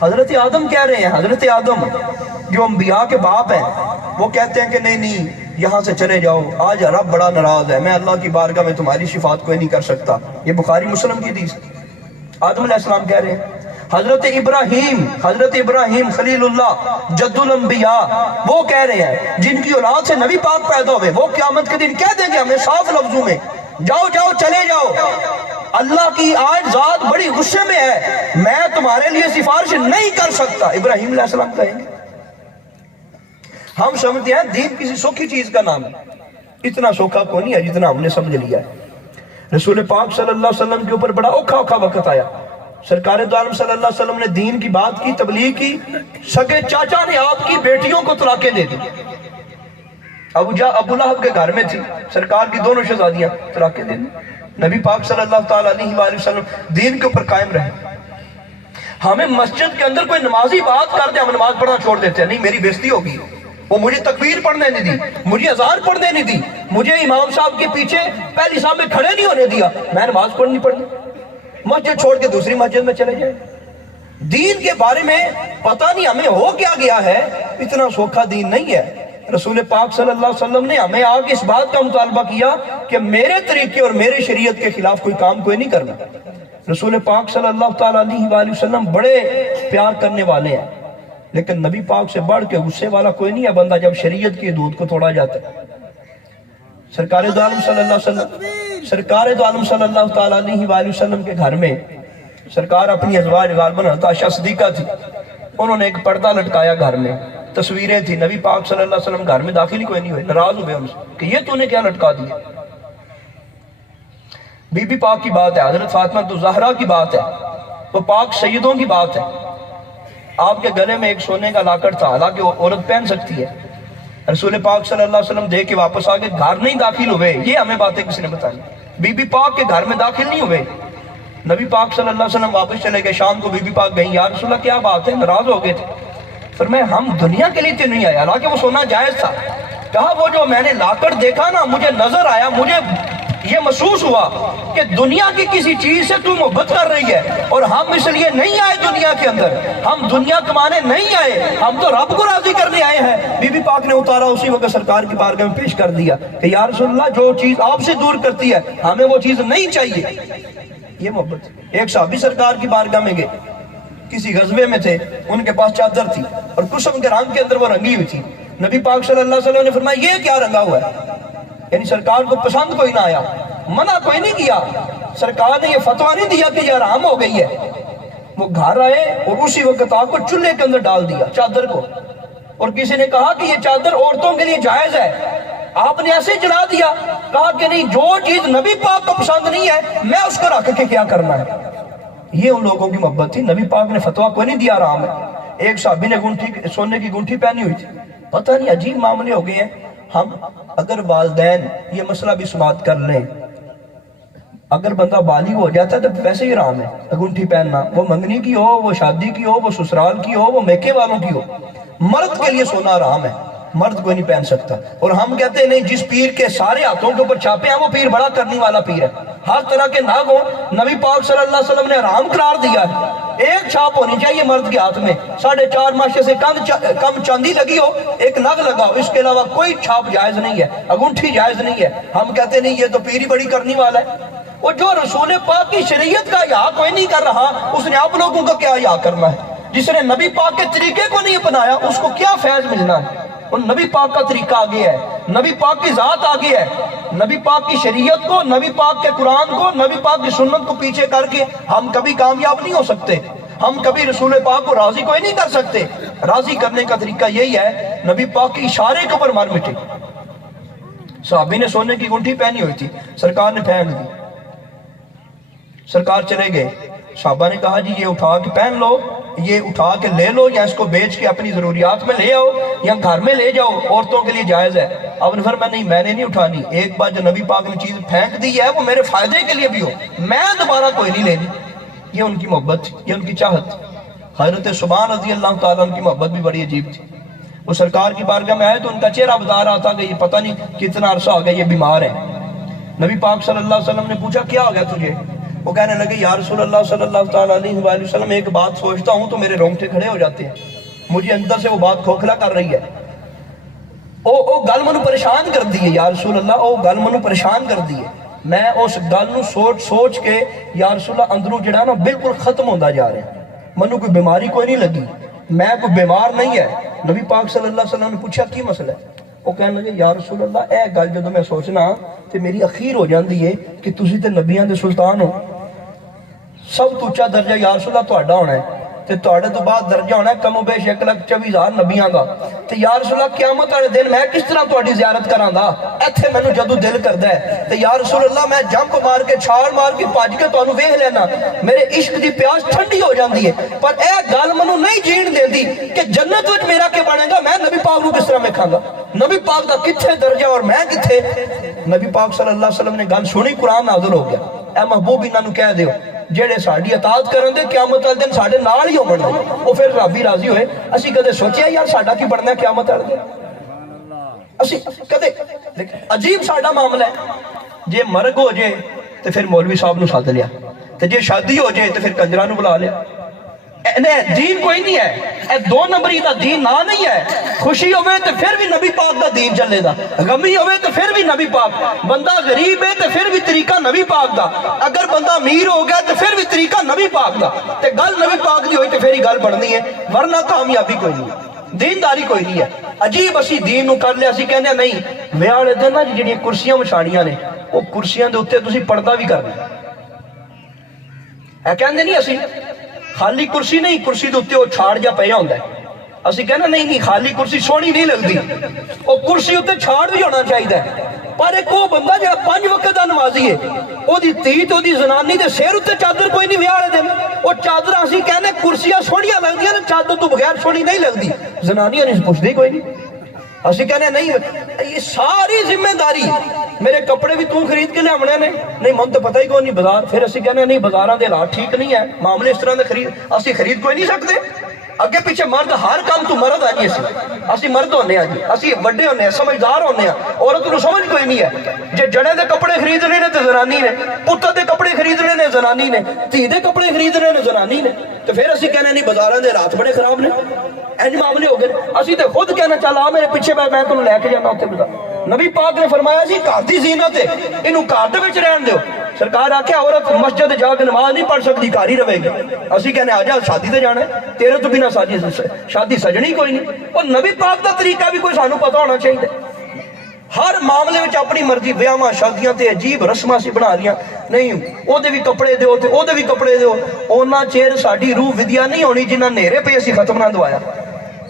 حضرت آدم کہہ رہے ہیں, حضرت آدم جو انبیاء کے باپ ہیں وہ کہتے ہیں کہ نہیں یہاں سے چلے جاؤ, آج رب بڑا ناراض ہے, میں اللہ کی بارگاہ میں تمہاری شفاعت کوئی نہیں کر سکتا. یہ بخاری مسلم کی حدیث. آدم علیہ السلام کہہ رہے ہیں. حضرت ابراہیم خلیل اللہ جد الانبیاء وہ کہہ رہے ہیں جن کی اولاد سے نبی پاک پیدا ہوئے, وہ قیامت کے دن کہہ دیں گے ہمیں صاف لفظوں میں, جاؤ چلے جاؤ, اللہ کی آج ذات بڑی غصے میں ہے, میں تمہارے لیے سفارش نہیں کر سکتا. ابراہیم علیہ السلام کہیں گے. ہم سمجھتے ہیں دین کسی سوکھی چیز کا نام ہے, اتنا سوکھا کو نہیں ہے جتنا ہم نے سمجھ لیا ہے. رسول پاک صلی اللہ علیہ وسلم کے اوپر بڑا اوکھا وقت آیا. سرکار دو عالم صلی اللہ علیہ وسلم نے دین کی بات کی, تبلیغ کی, سگے چاچا نے آپ کی بیٹیوں کو طلاقیں دے دی. ابو لہب کے گھر میں تھی, سرکار کی دونوں شہزادیاں طلاقیں دے دی. نبی پاک صلی اللہ تعالیٰ علیہ وآلہ وسلم دین کے اوپر قائم رہے. ہمیں مسجد کے اندر کوئی نمازی بات کر دے ہم نماز پڑھنا چھوڑ دیتے ہیں, نہیں میری بےزتی ہوگی, وہ مجھے تکبیر پڑھنے نہیں دی, مجھے اذان پڑھنے نہیں دی, مجھے امام صاحب کے پیچھے پہلی صاحب میں کھڑے نہیں ہونے دیا, میں نماز پڑھنی پڑنی, مسجد چھوڑ کے دوسری مسجد میں چلے جائیں. دین کے بارے میں پتہ نہیں ہمیں ہو کیا گیا ہے, اتنا سوکھا دین نہیں ہے. رسول پاک صلی اللہ علیہ وسلم نے ہمیں آگے اس بات کا مطالبہ کیا کہ میرے طریقے اور میرے شریعت کے خلاف کوئی کام کوئی نہیں کرنا. رسول پاک صلی اللہ تعالیٰ علیہ وآلہ وسلم بڑے پیار کرنے والے ہیں, لیکن نبی پاک سے بڑھ کے غصے والا کوئی نہیں ہے بندہ جب شریعت کی حدود کو توڑا جاتا ہے. سرکار دو عالم صلی اللہ تعالیٰ علیہ وآلہ وسلم کے گھر میں سرکار اپنی ازواج غالباً حضرت عائشہ صدیقہ تھی, انہوں نے ایک پردہ لٹکایا گھر میں, تصویریں تھی. نبی پاک صلی اللہ علیہ وسلم گھر میں داخل ہی کوئی نہیں ہوئے, ناراض ہوئے ان سے کہ یہ تو نے کیا لٹکا دیا. بی بی پاک کی بات ہے، حضرت فاطمہ تو زہرا کی بات ہے، وہ پاک سیدوں کی بات ہے۔ آپ کے گلے میں ایک سونے کا لاکڑ تھا، حالانکہ وہ عورت پہن سکتی ہے، رسول پاک صلی اللہ علیہ وسلم دے کے واپس آگے گھر نہیں داخل ہوئے، یہ ہمیں باتیں کس نے بتائی؟ بی بی پاک کے گھر میں داخل نہیں ہوئے، نبی پاک صلی اللہ علیہ وسلم واپس چلے گئے، شام کو بی بی پاک گئیں، یا رسول اللہ کیا بات ہے؟ ناراض ہو گئے تھے۔ فرمایا ہم دنیا کے لیے تو نہیں آئے، حالانکہ وہ سونا جائز تھا۔ کہا وہ جو میں نے لاکڑ دیکھا نا، مجھے نظر آیا، مجھے یہ محسوس ہوا کہ دنیا کی کسی چیز سے تو محبت کر رہی ہے، اور ہم اس لیے نہیں آئے دنیا کے اندر، ہم دنیا کمانے نہیں آئے، ہم تو رب کو راضی کرنے آئے ہیں۔ بی بی پاک نے اتارا، اسی وقت سرکار کی بارگاہ میں پیش کر دیا کہ یا رسول اللہ جو چیز آپ سے دور کرتی ہے ہمیں وہ چیز نہیں چاہیے۔ یہ محبت۔ ایک صحابی سرکار کی بارگاہ میں گئے، کسی غزوے میں تھے، ان کے پاس چادر تھی اور کسم کے رنگ کے اندر وہ رنگی ہوئی تھی۔ نبی پاک صلی اللہ علیہ وسلم نے فرمایا یہ کیا رنگا ہوا ہے؟ یعنی سرکار کو پسند کوئی نہ آیا، منع کوئی نہیں کیا، سرکار نے یہ فتویٰ نہیں دیا کہ یہ حرام ہو گئی ہے۔ وہ گھر آئے اور اسی وقت آپ کو چولہے کے اندر ڈال دیا چادر کو، اور کسی نے کہا کہ یہ چادر عورتوں کے لیے جائز ہے، آپ نے ایسے جلا دیا، کہا کہ نہیں، جو چیز نبی پاک کو پسند نہیں ہے میں اس کو رکھ کے کیا کرنا ہے۔ یہ ان لوگوں کی محبت تھی، نبی پاک نے فتویٰ کوئی نہیں دیا حرام ہے۔ ایک صحابی نے سونے کی گونٹھی پہنی ہوئی تھی، پتہ نہیں عجیب معاملے ہو گئے ہیں۔ ہم اگر والدین یہ مسئلہ بھی سماعت کر لیں، اگر بندہ بالغ ہو جاتا ہے تو ویسے ہی حرام ہے انگوٹھی پہننا، وہ منگنی کی ہو، وہ شادی کی ہو، وہ سسرال کی ہو، وہ میکے والوں کی ہو۔ مرد کے لیے سونا حرام ہے، مرد کوئی نہیں پہن سکتا۔ اور ہم کہتے ہیں نہیں، جس پیر کے سارے ہاتھوں کے اوپر چھاپے ہیں وہ پیر بڑا کرنے والا پیر ہے، ہر طرح کے ناگ ہو، نبی پاک صلی اللہ علیہ وسلم نے حرام قرار دیا ہے۔ ایک چھاپ ہونی چاہیے مرد کے ہاتھ میں، 4.5 ماشے سے کم چاندی لگی ہو، ایک نگ لگا ہو، اس کے علاوہ کوئی چھاپ جائز نہیں ہے، انگوٹھی جائز نہیں ہے۔ ہم کہتے نہیں یہ تو پیری بڑی کرنے والا ہے۔ اور جو رسول پاک کی شریعت کا حیا کوئی نہیں کر رہا، اس نے آپ لوگوں کا کیا حیا کرنا ہے؟ جس نے نبی پاک کے طریقے کو نہیں اپنایا اس کو کیا فیض ملنا ہے؟ اور نبی پاک کا طریقہ آگے ہے، نبی پاک کی ذات آگے ہے، نبی پاک کی شریعت کو، نبی پاک کے قرآن کو، نبی پاک کی سنت کو پیچھے کر کے ہم کبھی کامیاب نہیں ہو سکتے، ہم کبھی رسول پاک کو راضی کوئی نہیں کر سکتے۔ راضی کرنے کا طریقہ یہی ہے، نبی پاک کی اشارے کے اوپر مر مٹے۔ صحابی نے سونے کی گونٹھی پہنی ہوئی تھی، سرکار نے پہن دی، سرکار چلے گئے، صحابہ نے کہا جی یہ اٹھا کے پہن لو، یہ اٹھا کے لے لو، یا اس کو بیچ کے اپنی ضروریات میں لے آؤ، یا گھر میں لے جاؤ، عورتوں کے لیے جائز ہے۔ آپ نے فرمایا نہیں، میں نے نہیں اٹھانی، ایک بار جو نبی پاک نے چیز پھینک دی ہے وہ میرے فائدے کے لیے بھی ہو، میں دوبارہ کوئی نہیں لینی۔ یہ ان کی محبت تھی، یہ ان کی چاہت تھی۔ حضرت سبحان رضی اللہ تعالیٰ ان کی محبت بھی بڑی عجیب تھی۔ وہ سرکار کی بارگاہ میں آئے تو ان کا چہرہ بتا رہا تھا کہ یہ پتہ نہیں کتنا عرصہ ہو گیا یہ بیمار ہے۔ نبی پاک صلی اللہ علیہ وسلم نے پوچھا کیا ہو گیا تجھے؟ وہ کہنے لگے یا رسول اللہ صلی اللہ تعالیٰ علیہ وآلہ وسلم، ایک بات سوچتا ہوں تو میرے رونگٹے کھڑے ہو جاتے ہیں، مجھے اندر سے وہ بات کھوکھلا کر رہی ہے، او گل منو پریشان کر دی ہے یا رسول اللہ، او گل منو پریشان کر دی ہے، میں اس گل نو سوچ کے یا رسول اللہ اندروں جڑا نا بالکل ختم ہوتا جا رہا ہے، منو کوئی بیماری کوئی نہیں لگی، میں کوئی بیمار نہیں ہے۔ نبی پاک صلی اللہ علیہ وسلم نے پوچھا کی مسئلہ ہے؟ وہ کہنے لگے یا رسول اللہ اے گل جدوں میں سوچنا تے میری اخیر ہو جاندی ہے کہ تسی تے نبیاں دے سلطان ہو، سب تو اچھا درجہ یا رسول اللہ تہاڈا ہونا ہے، تے تہاڈے تو بعد درجہ ہونا ہے کم و بیش 1,24,000 نبیاں دا، تے یا رسول اللہ قیامت والے دن میں کس طرح تہاڈی زیارت کراں دا؟ ایتھے مینوں جدوں دل کردا ہے تے یا رسول اللہ میں جمپ مار کے چھال مار کے بھج کے تانوں ویکھ لینا، میرے عشق دی پیاس ٹھنڈی ہو جاندی ہے، پر اے گل مینوں نہیں جین دیندی کہ جنت وچ میرا کی بنے گا، میں نبی پاک نوں کس طرح ویکھاں گا؟ نبی پاک دا کتھے درجہ اور میں کتھے؟ نبی پاک صلی اللہ علیہ وسلم نے گل سنی، قرآن نازل ہو گیا، اے محبوب انہاں نوں کہہ دیو جڑے ساڈی اطاعت کرن دے قیامت والے دن ساڈے نال ہی ہون گے، او پھر رب ہی راضی ہوئے۔ اسی کدے سوچیا یار ساڈا کی بننا ہے قیامت والے دن؟ اسی کدے عجیب ساڈا معاملہ ہے، جے مرگ ہو جائے تو پھر مولوی صاحب نو سد لیا، تے جے شادی ہو جائے تو پھر کنجراں نو بلا لیا۔ دین کوئی نہیں ہے، اے 2 نمبری دا دین نہ نہیں ہے۔ خوشی ہوئے تو پھر بھی نبی پاک دا دین چلے دا، غمی ہوئے تو پھر بھی نبی پاک، بندہ غریب ہے تو پھر بھی طریقہ نبی پاک دا، اگر بندہ امیر ہو گیا تو پھر بھی طریقہ نبی پاک دا، تے گل نبی پاک دی ہوئی تو پھر ہی گل بڑھنی ہے، ورنہ کامیابی کوئی نہیں ہے، دینداری کوئی نہیں ہے۔ عجیب اسی دین نو کر لیا، اسی کہنے ہیں نہیں ویاہ والے دن جڑیاں کرسیاں وچھاڑیاں نے وہ کرسیاں دے اوتے تسی پردہ بھی کرنا، اے کہندے نہیں اسی خالی کرسی نہیں، کرسی دے اوتے وہ چھاڑ جا پیا ہوندا ہے، اسی کہنا نہیں خالی کرسی سونی نہیں لگدی، وہ کرسی اوتے چھاڑ بھی ہونا چاہیے، پر ایک وہ بندہ جہاں 5 وقت دا نمازی ہے وہ دی تی تو دی زنانی دے سیر اتنے چادر کوئی نہیں ویاہ دن وہ چادر اسی کہنے کرسیاں سونیاں لگ دیا نا چادر تو بغیر سونی نہیں لگ دی زنانیاں نہیں پوچھ دی کوئی نہیں اسی کہنے نہیں یہ ساری ذمہ داری میرے کپڑے بھی تو خرید کے لے آمنے نے نہیں من تو پتہ ہی کوئی نہیں بازار پھر اسی کہنے نہیں بازاراں دے حالات ٹھیک نہیں ہے معاملے اس طرح دے اسی خرید کوئی نہیں سکتے اگے پیچھے مرد ہر کام تو مرد آ جی اسی مرد ہونے ہیں جی اسی وڈے ہونے ہیں سمجھدار ہونے ہیں عورت کو سمجھ کوئی نہیں ہے جے جڑے دے کپڑے خریدنے نے تے زنانی نے پتر دے کپڑے خریدنے نے زنانی نے دھی دے کپڑے خریدنے نے زنانی نے تو پھر اسی کہنے نہیں بازاراں دے رات بڑے خراب نے اینج معاملے ہو گئے اسی تے خود کہنا چل آ میرے پیچھے میں تمہیں لے کے جانا اتنے بازار نبی پاک نے فرمایا جی گھر دی زینت ہے اینوں گھر دے وچ رہن دیو سرکار آکھیا عورت مسجد جا کے نماز نہیں پڑھ سکتی گھر ہی رہے گی اسی کہنے آ جا شادی تے جانا ہے تیرے تو بنا شادی سجنی کوئی نہیں اور نبی پاک دا طریقہ بھی کوئی سانو پتہ ہونا چاہیے ہر معاملے میں اپنی مرضی بیاواں شادیاں تے عجیب رسماں سی بنا لیاں نہیں او دے بھی کپڑے دیو تے او دے بھی کپڑے دیو اونا چیر ساڈی روح ودیا نہیں ہونی جنہاں نیرے پہ اسی ختم نہ دوایا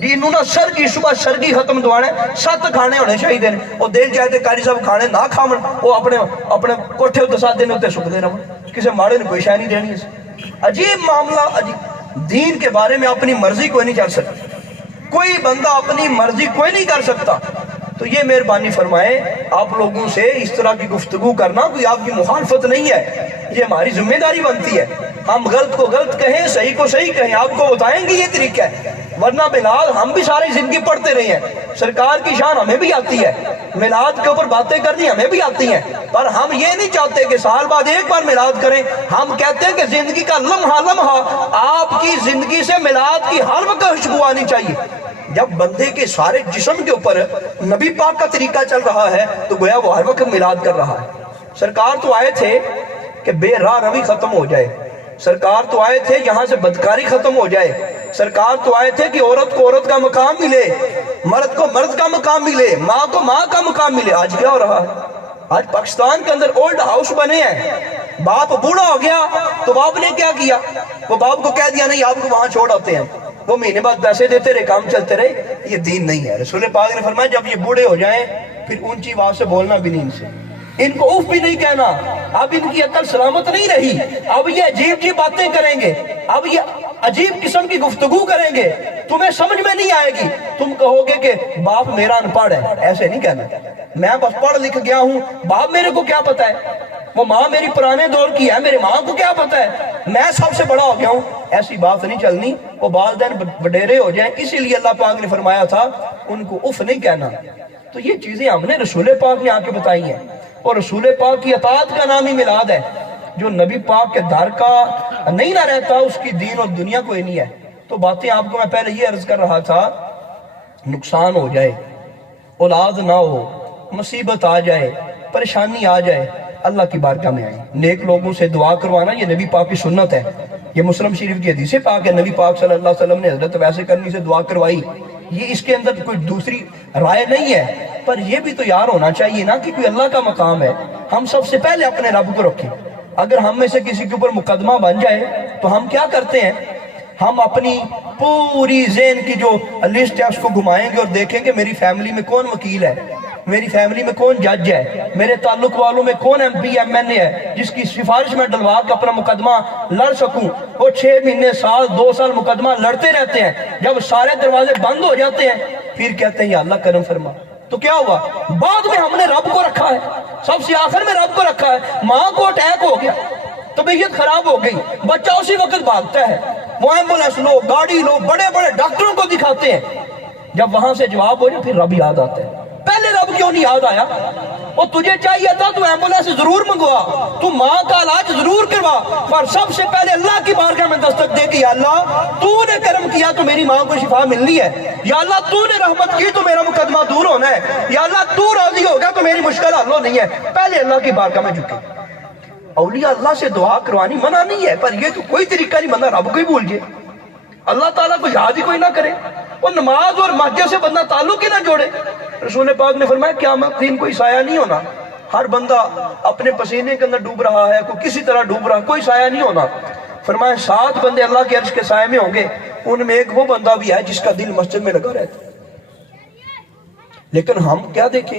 جی انہوں نے سرگی صبح سرگی ختم دوانا ہے 7 کھانے ہونے چاہیے وہ دل جائے تے قاری صاحب کھانے نہ کھاون وہ اپنے کوٹھے اتنے 7 دن اتنے سکتے رہن کسی ماڑے نے کوئی شے نہیں دینی ہے عجیب معاملہ عجیب دین کے بارے میں اپنی مرضی کوئی نہیں چل سکتا کوئی بندہ اپنی مرضی کوئی نہیں کر سکتا تو یہ مہربانی فرمائیں آپ لوگوں سے اس طرح کی گفتگو کرنا کوئی آپ کی مخالفت نہیں ہے یہ ہماری ذمہ داری بنتی ہے ہم غلط کو غلط کہیں صحیح کو صحیح کہیں آپ کو بتائیں گے یہ طریقہ ہے ورنہ بلال ہم بھی ساری زندگی پڑھتے رہے ہیں سرکار کی شان ہمیں بھی آتی ہے میلاد کے اوپر باتیں کرنی ہمیں بھی آتی ہیں پر ہم یہ نہیں چاہتے کہ سال بعد ایک بار میلاد کریں ہم کہتے ہیں کہ زندگی کا لمحہ لمحہ آپ کی زندگی سے میلاد کی ہر وقت خوشبو آنی چاہیے جب بندے کے سارے جسم کے اوپر نبی پاک کا طریقہ چل رہا ہے تو گویا وہ ہر وقت میلاد کر رہا ہے سرکار تو آئے تھے کہ بے راہ روی ختم ہو جائے سرکار تو آئے تھے یہاں سے بدکاری ختم ہو جائے سرکار تو آئے تھے کہ عورت کو عورت کا مقام ملے مرد کو مرد کا مقام ملے ماں کو ماں کا مقام ملے آج کیا ہو رہا ہے آج پاکستان کے اندر اولڈ ہاؤس بنے ہیں باپ بوڑھا ہو گیا تو باپ نے کیا کیا وہ باپ کو کہہ دیا نہیں آپ کو وہاں چھوڑ آتے ہیں وہ مہینے بعد پیسے دیتے رہے کام چلتے رہے یہ دین نہیں ہے رسول پاک نے فرمایا جب یہ بوڑھے ہو جائیں پھر اونچی آواز سے بولنا بھی نہیں ان سے ان کو اف بھی نہیں کہنا اب ان کی عقل سلامت نہیں رہی اب یہ عجیب کی باتیں کریں گے اب یہ عجیب قسم کی گفتگو کریں گے تمہیں سمجھ میں نہیں آئے گی تم کہو گے کہ باپ میرا ان پڑھ ہے ایسے نہیں کہنا میں بس پڑھ لکھ گیا ہوں باپ میرے کو کیا پتا ہے وہ ماں میری پرانے دور کی ہے میرے ماں کو کیا پتا ہے میں سب سے بڑا ہو گیا ہوں ایسی بات نہیں چلنی وہ والدین وڈیرے ہو جائیں اسی لیے اللہ پاک نے فرمایا تھا ان کو اف نہیں کہنا تو یہ چیزیں ہم نے رسول پاک نے آ کے بتائی ہیں اور رسول پاک کی اطاعت کا نام ہی میلاد ہے جو نبی پاک کے در کا نہیں نہ رہتا اس کی دین اور دنیا کوئی نہیں ہے تو باتیں آپ کو میں پہلے یہ عرض کر رہا تھا نقصان ہو جائے اولاد نہ ہو مصیبت آ جائے پریشانی آ جائے اللہ کی بارگاہ میں آئیں نیک لوگوں سے دعا کروانا یہ نبی پاک کی سنت ہے یہ مسلم شریف کی حدیث پاک ہے نبی پاک صلی اللہ علیہ وسلم نے حضرت ویسے کرنی سے دعا کروائی یہ اس کے اندر کوئی دوسری رائے نہیں ہے پر یہ بھی تو یار ہونا چاہیے نا کہ کوئی اللہ کا مقام ہے ہم سب سے پہلے اپنے رب کو رکھیں اگر ہم میں سے کسی کے اوپر مقدمہ بن جائے تو ہم کیا کرتے ہیں ہم اپنی پوری ذہن کی جو لسٹ ہے اس کو گھمائیں گے اور دیکھیں گے میری فیملی میں کون وکیل ہے میری فیملی میں کون جج ہے میرے تعلق والوں میں کون ایم پی ایم این اے ہے جس کی سفارش میں ڈلوا کے اپنا مقدمہ لڑ سکوں وہ 6 مہینے سال 2 سال مقدمہ لڑتے رہتے ہیں جب سارے دروازے بند ہو جاتے ہیں پھر کہتے ہیں یا اللہ کرم فرما تو کیا ہوا بعد میں ہم نے رب کو رکھا ہے سب سے آخر میں رب کو رکھا ہے ماں کو اٹیک ہو گیا طبیعت خراب ہو گئی بچہ اسی وقت بھاگتا ہے وہ ایمبولینس لو گاڑی لو بڑے بڑے ڈاکٹروں کو دکھاتے ہیں جب وہاں سے جواب ہو جائے پھر رب یاد آتا ہے پہلے رب کیوں نہیں یاد آیا وہ تجھے چاہیے تھا تو ایمبولینس ضرور منگوا تو ماں کا علاج ضرور کروا پر سب سے پہلے اللہ کی بارگاہ میں دستک دے کہ یا اللہ تو نے کرم کیا تو میری ماں کو شفا ملنی ہے یا اللہ تو نے رحمت کی تو میرا مقدمہ دور ہونا ہے یا اللہ تو راضی ہو گیا تو میری مشکل حل نہیں ہے پہلے اللہ کی بارگاہ میں جھکے اولیاء اللہ سے دعا کروانی منع نہیں ہے پر یہ تو کوئی طریقہ نہیں بندہ رب کو ہی بھول جائے اللہ تعالیٰ کو یاد ہی کوئی نہ کرے وہ نماز اور مسجد سے بندہ تعلق ہی نہ جوڑے رسول پاک نے فرمایا قیامت دن کوئی سایہ نہیں ہونا ہر بندہ اپنے پسینے کے اندر ڈوب رہا ہے کوئی کسی طرح ڈوب رہا ہے کوئی سایہ نہیں ہونا فرمایا 7 بندے اللہ کے عرش کے سائے میں ہوں گے ان میں ایک وہ بندہ بھی ہے جس کا دل مسجد میں لگا رہتا ہے لیکن ہم کیا دیکھیں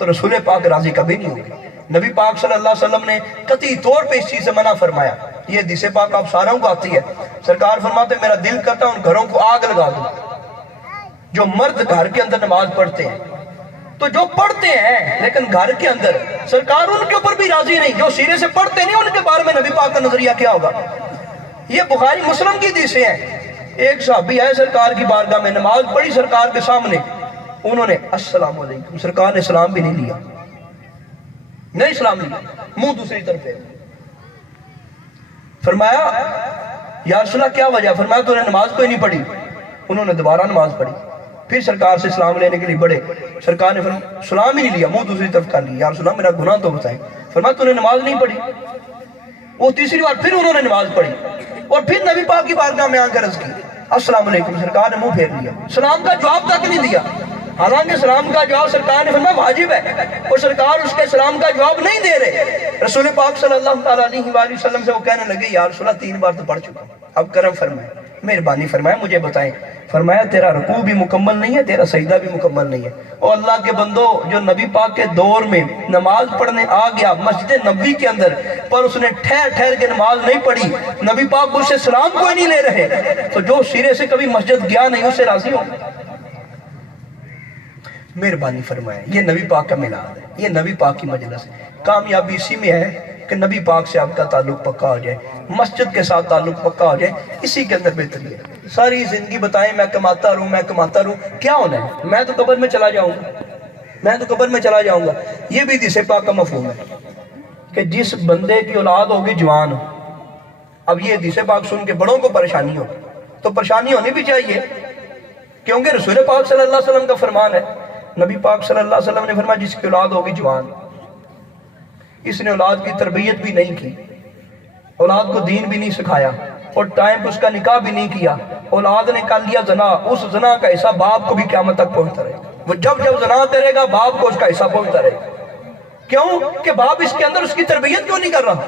تو رسول پاک راضی کبھی نہیں ہوگے۔ نبی پاک صلی اللہ علیہ وسلم نے قطعی طور پہ اس چیز سے منع فرمایا۔ یہ حدیث پاک آپ ساروں کو آتی ہے، سرکار فرماتے ہیں میرا دل کرتا ہے ان گھروں کو آگ لگا دوں جو مرد گھر کے اندر نماز پڑھتے ہیں۔ تو جو پڑھتے ہیں لیکن گھر کے اندر، سرکار ان کے اوپر بھی راضی نہیں، جو سیرے سے پڑھتے نہیں ان کے بارے میں نبی پاک کا نظریہ کیا ہوگا؟ یہ بخاری مسلم کی حدیثیں ہیں۔ ایک صحابی آئے سرکار کی بارگاہ میں، نماز پڑھی سرکار کے سامنے، انہوں نے السلام علیکم، سرکار نے سلام بھی نہیں لیا، نہیں سلام لیا، منہ دوسری طرف ہے۔ فرمایا یا رسول اللہ کیا وجہ؟ فرمایا تو نے نماز کوئی نہیں پڑھی۔ انہوں نے دوبارہ نماز پڑھی، پھر سرکار سے سلام لینے کے لیے بڑھے، سرکار نے فرمایا سلام ہی نہیں لیا، منہ دوسری طرف کر لیا۔ یا رسول اللہ میرا گناہ تو بتائیں۔ فرمایا تو نے نماز نہیں پڑھی۔ وہ تیسری بار پھر انہوں نے نماز پڑھی اور پھر نبی پاک کی بارگاہ میں آ کر عرض کی السلام علیکم، سرکار نے منہ پھیر لیا، سلام کا جواب تک نہیں دیا۔ حالانکہ سلام کا جواب سرکار نے فرمایا واجب ہے، اور سرکار اس کے سلام کا جواب نہیں دے رہے۔ رسول پاک صلی اللہ علیہ وآلہ وسلم سے وہ کہنے لگے یا رسول اللہ 3 بار تو پڑھ چکا ہوں، اب کرم فرمائے، مہربانی فرمائے مجھے بتائیں۔ فرمایا تیرا رکوع بھی مکمل نہیں ہے، تیرا سجدہ بھی مکمل نہیں ہے۔ اور اللہ کے بندو، جو نبی پاک کے دور میں نماز پڑھنے آ گیا مسجد نبوی کے اندر، پر اس نے ٹھہر کے نماز نہیں پڑھی، نبی پاک اس سے سلام کوئی نہیں لے رہے، تو جو سرے سے کبھی مسجد گیا نہیں اسے راضی ہو؟ مہربانی فرمائے، یہ نبی پاک کا میلاد ہے، یہ نبی پاک کی مجلس ہے۔ کامیابی اسی میں ہے کہ نبی پاک سے آپ کا تعلق پکا ہو جائے، مسجد کے ساتھ تعلق پکا ہو جائے، اسی کے اندر بہتری ہے۔ ساری زندگی بتائیں میں کماتا رہوں، میں کماتا رہوں، کیا ہونا ہے؟ میں تو قبر میں چلا جاؤں گا، میں تو قبر میں چلا جاؤں گا۔ یہ بھی حدیث پاک کا مفہوم ہے کہ جس بندے کی اولاد ہوگی جوان، اب یہ حدیث پاک سن کے بڑوں کو پریشانی ہو، تو پریشانی ہونی بھی چاہیے، کیونکہ رسول پاک صلی اللہ علیہ وسلم کا فرمان ہے۔ نبی پاک صلی اللہ علیہ وسلم نے فرمایا جس کی اولاد ہوگی جوان، اس نے اولاد کی تربیت بھی نہیں کی، اولاد کو دین بھی نہیں سکھایا، اور ٹائم پہ اس کا نکاح بھی نہیں کیا، اولاد نے کر لیا زنا، اس زنا کا حصہ باپ کو بھی قیامت تک پہنچتا رہے گا۔ وہ جب زنا کرے گا باپ کو اس کا حصہ پہنچتا رہے گا۔ کیوں کہ باپ اس کے اندر اس کی تربیت کیوں نہیں کر رہا؟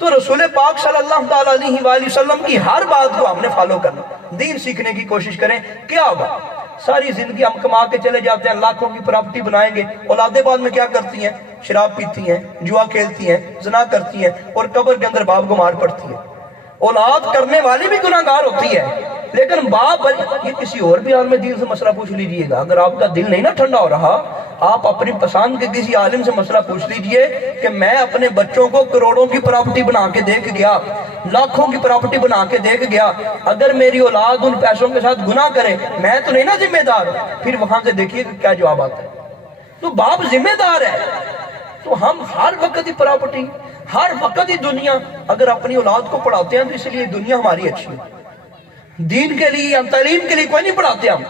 تو رسول پاک صلی اللہ علیہ وآلہ وسلم کی ہر بات کو ہم نے فالو کرنا، دین سیکھنے کی کوشش کریں۔ کیا ہوگا؟ ساری زندگی ہم کما کے چلے جاتے ہیں، لاکھوں کی پراپرٹی بنائیں گے، اولادیں بعد میں کیا کرتی ہیں؟ شراب پیتی ہیں، جوا کھیلتی ہیں، زنا کرتی ہیں، اور قبر کے اندر باپ کو مار پڑتی ہے۔ اولاد کرنے والی بھی گناہگار ہوتی ہے، لیکن باپ یہ کسی اور بھی عالم دین سے مسئلہ پوچھ لیجئے گا، اگر آپ کا دل نہیں نا ٹھنڈا ہو رہا، آپ اپنی پسند کے کسی عالم سے مسئلہ پوچھ لیجئے کہ میں اپنے بچوں کو کروڑوں کی پراپرٹی بنا کے دیکھ گیا، لاکھوں کی پراپرٹی بنا کے دیکھ گیا، اگر میری اولاد ان پیسوں کے ساتھ گناہ کرے میں تو نہیں نا ذمہ دار؟ پھر وہاں سے دیکھیے کہ کیا جواب آتا ہے۔ تو باپ ذمہ دار ہے۔ تو ہم ہر وقت ہی پراپرٹی، ہر وقت ہی دنیا، اگر اپنی اولاد کو پڑھاتے ہیں تو اس لیے دنیا ہماری اچھی ہے، دین کے لیے ہم تعلیم کے لیے کوئی نہیں پڑھاتے ہم،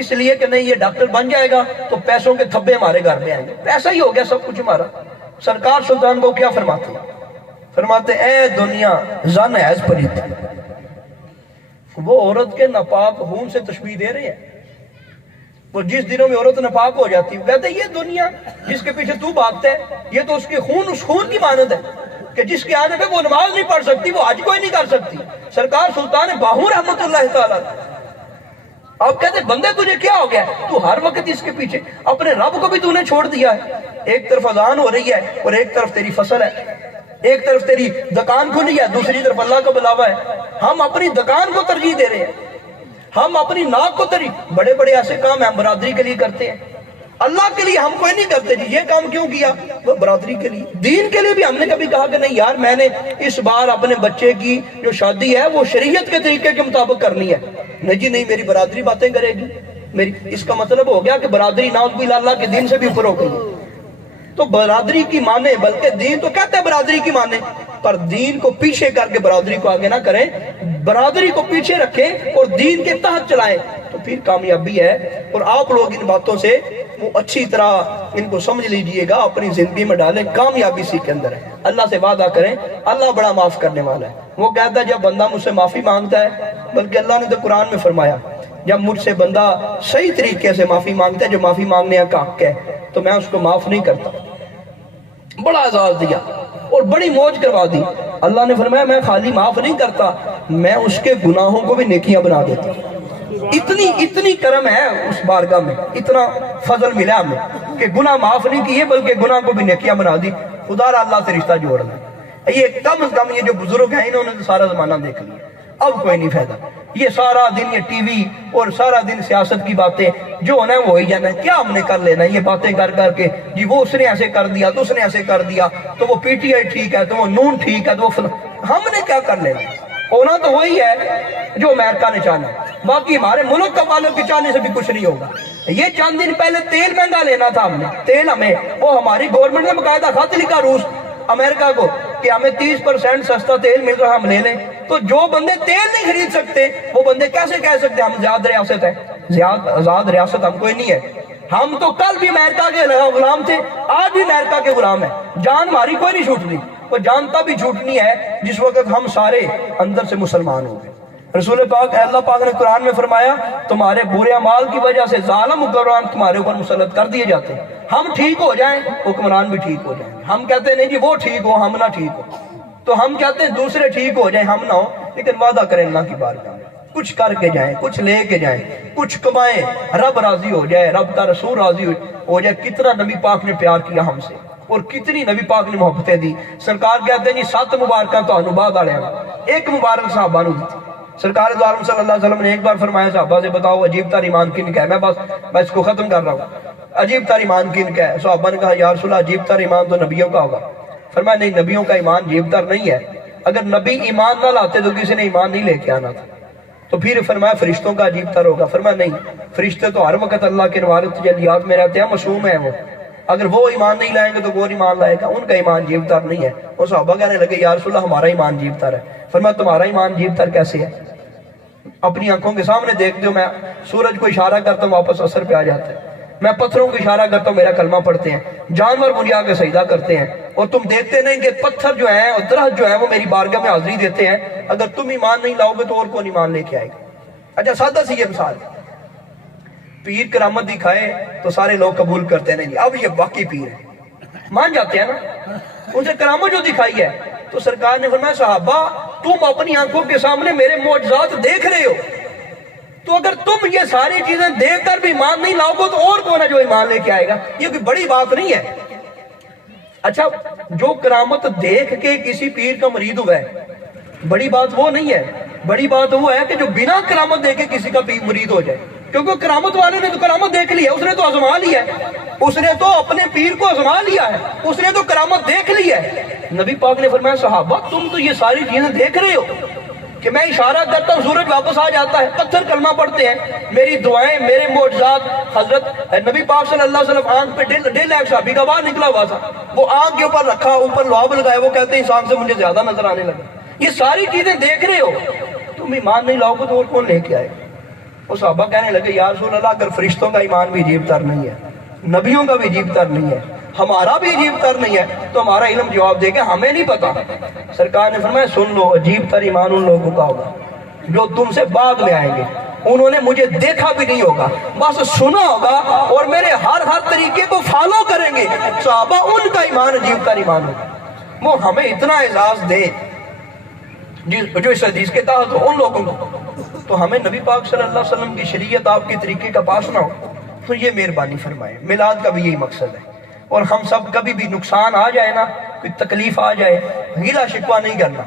اس لیے کہ نہیں یہ ڈاکٹر بن جائے گا تو پیسوں کے تھبے ہمارے گھر میں آئیں گے، پیسہ ہی ہو گیا سب کچھ ہمارا۔ سرکار سلطان کو کیا فرماتے ہیں؟ فرماتے اے دنیا زن ایز پلیت، وہ عورت کے ناپاک خون سے تشبیہ دے رہے ہیں۔ وہ جس دنوں میں عورت ناپاک ہو جاتی ہے، وہ کہتے ہیں یہ دنیا جس کے پیچھے تو بھاگتا ہے، یہ تو اس کے اس خون کی مانند ہے کہ جس کے آنے پہ وہ نماز نہیں پڑھ سکتی، وہ حج کوئی نہیں کر سکتی۔ سرکار سلطان باہو رحمت اللہ تعالیٰ، آپ کہتے ہیں بندے تجھے کیا ہو گیا ہے؟ تو ہر وقت اس کے پیچھے، اپنے رب کو بھی تو نے چھوڑ دیا ہے۔ ایک طرف اذان ہو رہی ہے اور ایک طرف تیری فصل ہے، ایک طرف تیری دکان کھلی ہے، دوسری طرف اللہ کا بلاوا ہے۔ ہم اپنی دکان کو ترجیح دے رہے ہیں، ہم اپنی ناک کو ترجیح، بڑے بڑے ایسے کام ہم برادری کے لیے کرتے ہیں، اللہ کے لیے ہم کوئی نہیں کرتے۔ جی یہ کام کیوں کیا؟ وہ برادری کے لیے، دین کے لیے بھی ہم نے کبھی کہا کہ نہیں یار میں نے اس بار اپنے بچے کی جو شادی ہے وہ شریعت کے طریقے کے مطابق کرنی ہے؟ نہیں جی نہیں، میری برادری باتیں کرے گی میری، اس کا مطلب ہو گیا کہ برادری نعوذ باللہ اللہ کے دین سے بھی اوپر ہو گئی۔ تو برادری کی مانے، بلکہ دین تو کہتا ہے برادری کی مانے، پر دین کو پیچھے کر کے برادری کو آگے نہ کریں، برادری کو پیچھے رکھیں اور دین کے تحت چلائیں، تو پھر کامیابی ہے۔ اور آپ لوگ ان باتوں سے وہ اچھی طرح ان کو سمجھ لیجئے گا، اپنی زندگی میں ڈالیں، کامیابی اسی کے اندر ہے۔ اللہ سے وعدہ کریں، اللہ بڑا معاف کرنے والا ہے۔ وہ کہتا ہے جب بندہ مجھ سے معافی مانگتا ہے، بلکہ اللہ نے تو قرآن میں فرمایا جب مجھ سے بندہ صحیح طریقے سے معافی مانگتا ہے، جو معافی مانگنے کا حق ہے، تو میں اس کو معاف نہیں کرتا۔ بڑا عذاب دیا اور بڑی موج کروا دی۔ اللہ نے فرمایا میں خالی معاف نہیں کرتا، میں اس کے گناہوں کو بھی نیکیاں بنا دیتا۔ اتنی کرم ہے اس بارگاہ میں، اتنا فضل ملا ہمیں کہ گناہ معاف نہیں کیے بلکہ گناہ کو بھی نیکیاں بنا دی. خدا اللہ سے رشتہ جوڑنا. یہ کم از کم یہ جو بزرگ ہیں انہوں نے تو سارا زمانہ دیکھ لیا, اب کوئی نہیں فائدہ. یہ سارا دن یہ ٹی وی اور سارا دن سیاست کی باتیں جو ہونا ہے وہی جانا ہے. کیا ہم نے کر لینا ہے یہ باتیں کر کر کے, جی وہ اس نے ایسے کر دیا تو اس نے ایسے کر دیا, تو وہ پی ٹی آئی ٹھیک ہے تو وہ نون ٹھیک ہے تو وہ ہم نے کیا کر لینا ہے؟ ہونا تو وہی ہے جو امریکہ نے چاہنا ہے. باقی ہمارے ملک کا والوں کے چاہنے سے بھی کچھ نہیں ہوگا. یہ چند دن پہلے تیل مہنگا لینا تھا ہم نے, تیل ہمیں وہ ہماری گورنمنٹ نے باقاعدہ خط لکھا روس امریکہ کو کہ ہمیں 30% سستا تیل مل رہا, ہم لے لیں. تو جو بندے تیل نہیں خرید سکتے وہ بندے کیسے کہہ سکتے ہم زیادہ ریاست ہے؟ آزاد ریاست ہم کوئی نہیں ہے. ہم تو کل بھی امریکہ کے غلام تھے, آج بھی امریکہ کے غلام ہیں. جان ہماری کوئی نہیں چھوٹنی, وہ جان تب بھی چھوٹنی ہے جس وقت ہم سارے اندر سے مسلمان ہو گئے. رسول پاک اللہ پاک نے قرآن میں فرمایا تمہارے برے اعمال کی وجہ سے ظالم حکمران تمہارے اوپر مسلط کر دیے جاتے ہیں. ہم ٹھیک ہو جائیں حکمران بھی ٹھیک ہو جائیں. ہم کہتے ہیں نہیں جی وہ ٹھیک ہو ہم نہ ٹھیک ہو, تو ہم کہتے ہیں دوسرے ٹھیک ہو جائیں ہم نہ ہو. لیکن وعدہ کریں اللہ کی بارگاہ میں کچھ کر کے جائیں, کچھ لے کے جائیں, کچھ کمائیں, رب راضی ہو جائے, رب کا رسول راضی ہو جائے. کتنا نبی پاک نے پیار کیا ہم سے اور کتنی نبی پاک نے محبتیں دی. سرکار کہتے ہیں جی 7 مبارکاں تو بعد آ رہے ہیں, ایک مبارک صحابہ نے دی تھی. سرکار دو عالم صلی اللہ علیہ وسلم نے ایک بار فرمایا صحابہ سے بتاؤ عجیب تر ایمان کن کا ہے. میں اس کو ختم کر رہا ہوں. عجیب تر ایمان کن کا ہے؟ صحابہ نے کہا یا رسول اللہ عجیب تر ایمان تو نبیوں کا ہوگا. فرمایا نہیں, نبیوں کا ایمان عجیب تر نہیں ہے. اگر نبی ایمان نہ لاتے تو کسی نے ایمان نہیں لے کے آنا تھا. تو پھر فرمایا فرشتوں کا عجیب تر ہوگا. فرمایا نہیں, فرشتے تو ہر وقت اللہ کے نوارت تجلیات میں رہتے ہیں, معصوم ہیں وہ. اگر وہ ایمان نہیں لائیں گے تو کون ایمان لائے گا؟ ان کا ایمان عجیب تر نہیں ہے. وہ صحابہ کہنے لگے یا رسول اللہ ہمارا ایمان عجیب تر ہے. فرمایا تمہارا ایمان عجیب تر کیسے ہے؟ اپنی آنکھوں کے سامنے دیکھتے ہو, میں سورج کو اشارہ کرتا ہوں واپس اثر پہ آ جاتا ہے. میں پتھروں کو اشارہ کرتا ہوں میرا کلمہ پڑھتے ہیں. جانور مجھے آ کے سجدہ کرتے ہیں. اور تم دیکھتے نہیں کہ پتھر جو ہیں اور درخت جو ہیں وہ میری بارگاہ میں حاضری دیتے ہیں. اگر تم ایمان نہیں لاؤ گے تو اور کون ایمان لے کے آئے گا؟ اچھا سادہ سی یہ مثال, پیر کرامت دکھائے تو سارے لوگ قبول کرتے ہیں. نہیں اب یہ واقعی پیر ہے, مان جاتے ہیں نا. ان سے کرامت جو دکھائی ہے تو سرکار نے فرمایا صحابہ تم اپنی آنکھوں کے سامنے میرے معجزات دیکھ رہے ہو, تو اگر تم یہ ساری چیزیں دیکھ کر بھی ایمان نہیں لاؤ گے تو اور کون ہے جو ایمان لے کے آئے گا؟ یہ کوئی بڑی بات نہیں ہے. اچھا جو کرامت دیکھ کے کسی پیر کا مرید ہوا ہے بڑی بات وہ نہیں ہے. بڑی بات وہ ہے کہ جو بنا کرامت دیکھے کسی کا مرید ہو جائے. کیونکہ کرامت والے نے تو کرامت دیکھ لی ہے, اس نے تو آزما لیا ہے, اس نے تو اپنے پیر کو آزما لیا ہے, اس نے تو کرامت دیکھ لی ہے. نبی پاک نے فرمایا صحابہ تم تو یہ ساری چیزیں دیکھ رہے ہو کہ میں اشارہ کرتا ہوں سورج واپس آ جاتا ہے, پتھر کلمہ پڑھتے ہیں, میری دعائیں میرے معجزات. حضرت نبی پاک صلی اللہ علیہ وسلم آنکھ پہ ڈیل ایک صحابی کا باہر نکلا ہوا تھا, وہ آنکھ کے اوپر رکھا, اوپر لعاب لگائے, وہ کہتے ہیں اس آنکھ سے مجھے زیادہ نظر آنے لگا. یہ ساری چیزیں دیکھ رہے ہو, تم ایمان نہیں لاؤ گے تو اور کون لے کے آئے؟ وہ صحابہ کہنے لگے یا رسول اللہ اگر فرشتوں کا ایمان بھی عجیب تر نہیں ہے, نبیوں کا بھی عجیب تر نہیں ہے, ہمارا بھی عجیب تر نہیں ہے, تو ہمارا علم جواب دے کہ ہمیں نہیں پتا. سرکار نے فرمایا سن لو عجیب تر ایمان ان لوگوں کا ہوگا جو تم سے بعد میں آئیں گے. انہوں نے مجھے دیکھا بھی نہیں ہوگا, بس سنا ہوگا اور میرے ہر طریقے کو فالو کریں گے. صحابہ ان کا ایمان عجیب تر ایمان ہوگا. وہ ہمیں اتنا اعزاز دے جو اس حدیث کے تحت ان لوگوں کو, تو ہمیں نبی پاک صلی اللہ علیہ وسلم کی شریعت آپ کے طریقے کا پاس نہ ہو. تو یہ مہربانی فرمائے. میلاد کا بھی یہی مقصد ہے. اور ہم سب کبھی بھی نقصان آ جائے نا, کوئی تکلیف آ جائے, گیلا شکوہ نہیں کرنا.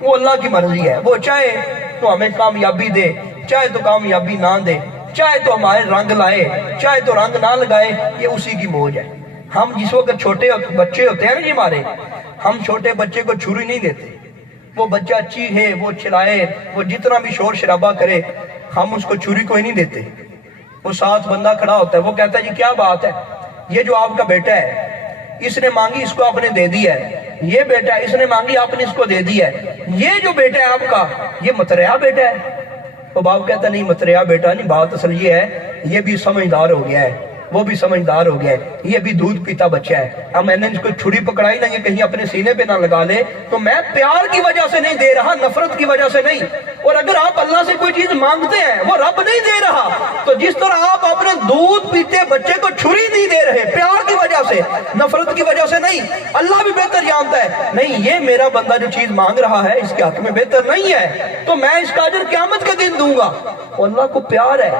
وہ اللہ کی مرضی ہے, وہ چاہے تو ہمیں کامیابی دے, چاہے تو کامیابی نہ دے, چاہے تو ہمارے رنگ لائے, چاہے تو رنگ نہ لگائے, یہ اسی کی موج ہے. ہم جس وقت چھوٹے بچے ہوتے ہیں نا جی ہمارے, ہم چھوٹے بچے کو چھری نہیں دیتے. وہ بچہ چیخے, وہ چلائے, وہ جتنا بھی شور شرابہ کرے, ہم اس کو چھری کو ہی نہیں دیتے. وہ ساتھ بندہ کھڑا ہوتا ہے, وہ کہتا ہے جی کیا بات ہے, یہ جو آپ کا بیٹا ہے اس نے مانگی اس کو آپ نے دے دی ہے, یہ بیٹا اس نے مانگی آپ نے اس کو دے دی ہے, یہ جو بیٹا ہے آپ کا یہ متریا بیٹا ہے. وہ باپ کہتا نہیں متریا بیٹا نہیں, بات اصل یہ ہے یہ بھی سمجھدار ہو گیا ہے, وہ بھی سمجھدار ہو گیا ہے, یہ بھی دودھ پیتا بچہ ہے. اب میں نے اس کو چھری پکڑائی نہ, یہ کہیں اپنے سینے پہ نہ لگا لے, تو میں پیار کی وجہ سے نہیں دے رہا, نفرت کی وجہ سے نہیں. اور اگر آپ اللہ سے کوئی چیز مانگتے ہیں وہ رب نہیں دے رہا, تو جس طرح آپ اپنے دودھ پیتے بچے کو چھری نہیں دے رہے پیار کی وجہ سے, نفرت کی وجہ سے نہیں, اللہ بھی بہتر جانتا ہے نہیں یہ میرا بندہ جو چیز مانگ رہا ہے اس کے حق میں بہتر نہیں ہے, تو میں اس کا اجر قیامت کے دن دوں گا. اللہ کو پیار ہے,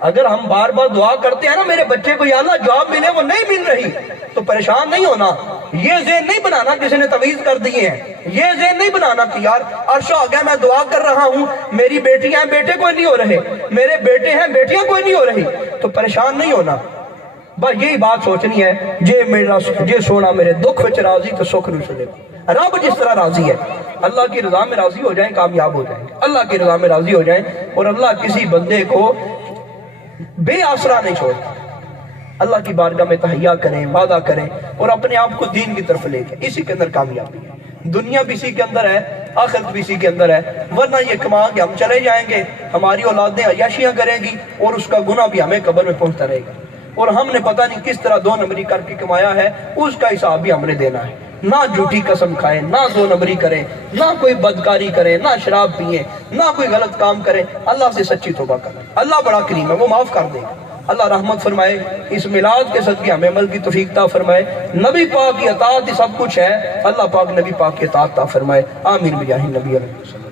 اگر ہم بار بار دعا کرتے ہیں نا میرے بچے کو یا اللہ جاب ملے وہ نہیں مل رہی تو پریشان نہیں ہونا. یہ ذہن نہیں بنانا کسی نے تویز کر دیے ہیں. یہ ذہن نہیں بنانا کہ یار عرش آ گیا میں دعا کر رہا ہوں میری بیٹیاں ہیں بیٹے کوئی نہیں ہو رہے, میرے بیٹے ہیں بیٹیاں کوئی نہیں ہو رہی, تو پریشان نہیں ہونا. بس یہی بات سوچنی ہے جے سونا میرے دکھ وچ راضی تو سکھ نو سنے. رب جس طرح راضی ہے اللہ کی رضا میں راضی ہو جائیں کامیاب ہو جائیں گے. اللہ کی رضا میں راضی ہو جائیں اور اللہ کسی بندے کو بے آسرا نہیں چھوڑتا. اللہ کی بارگاہ میں تہیا کریں, وعدہ کریں اور اپنے آپ کو دین کی طرف لے کے, اسی کے اندر کامیابی ہے. دنیا بھی اسی کے اندر ہے, آخرت بھی اسی کے اندر ہے. ورنہ یہ کما کے ہم چلے جائیں گے, ہماری اولادیں عیاشیاں کریں گی اور اس کا گناہ بھی ہمیں قبر میں پہنچتا رہے گا. اور ہم نے پتہ نہیں کس طرح 2 نمبری کر کے کمایا ہے, اس کا حساب بھی ہم نے دینا ہے. نہ جھوٹی قسم کھائیں, نہ 2 نمبری کریں, نہ کوئی بدکاری کریں, نہ شراب پئیں, نہ کوئی غلط کام کریں. اللہ سے سچی توبہ کریں. اللہ بڑا کریم ہے, وہ معاف کر دے گا. اللہ رحمت فرمائے. اس میلاد کے صدقے ہمیں عمل کی توفیق عطا فرمائے. نبی پاک کی اطاعت سب کچھ ہے, اللہ پاک نبی پاک کی اطاعت عطا فرمائے. آمین بجاہ النبی علیہ السلام.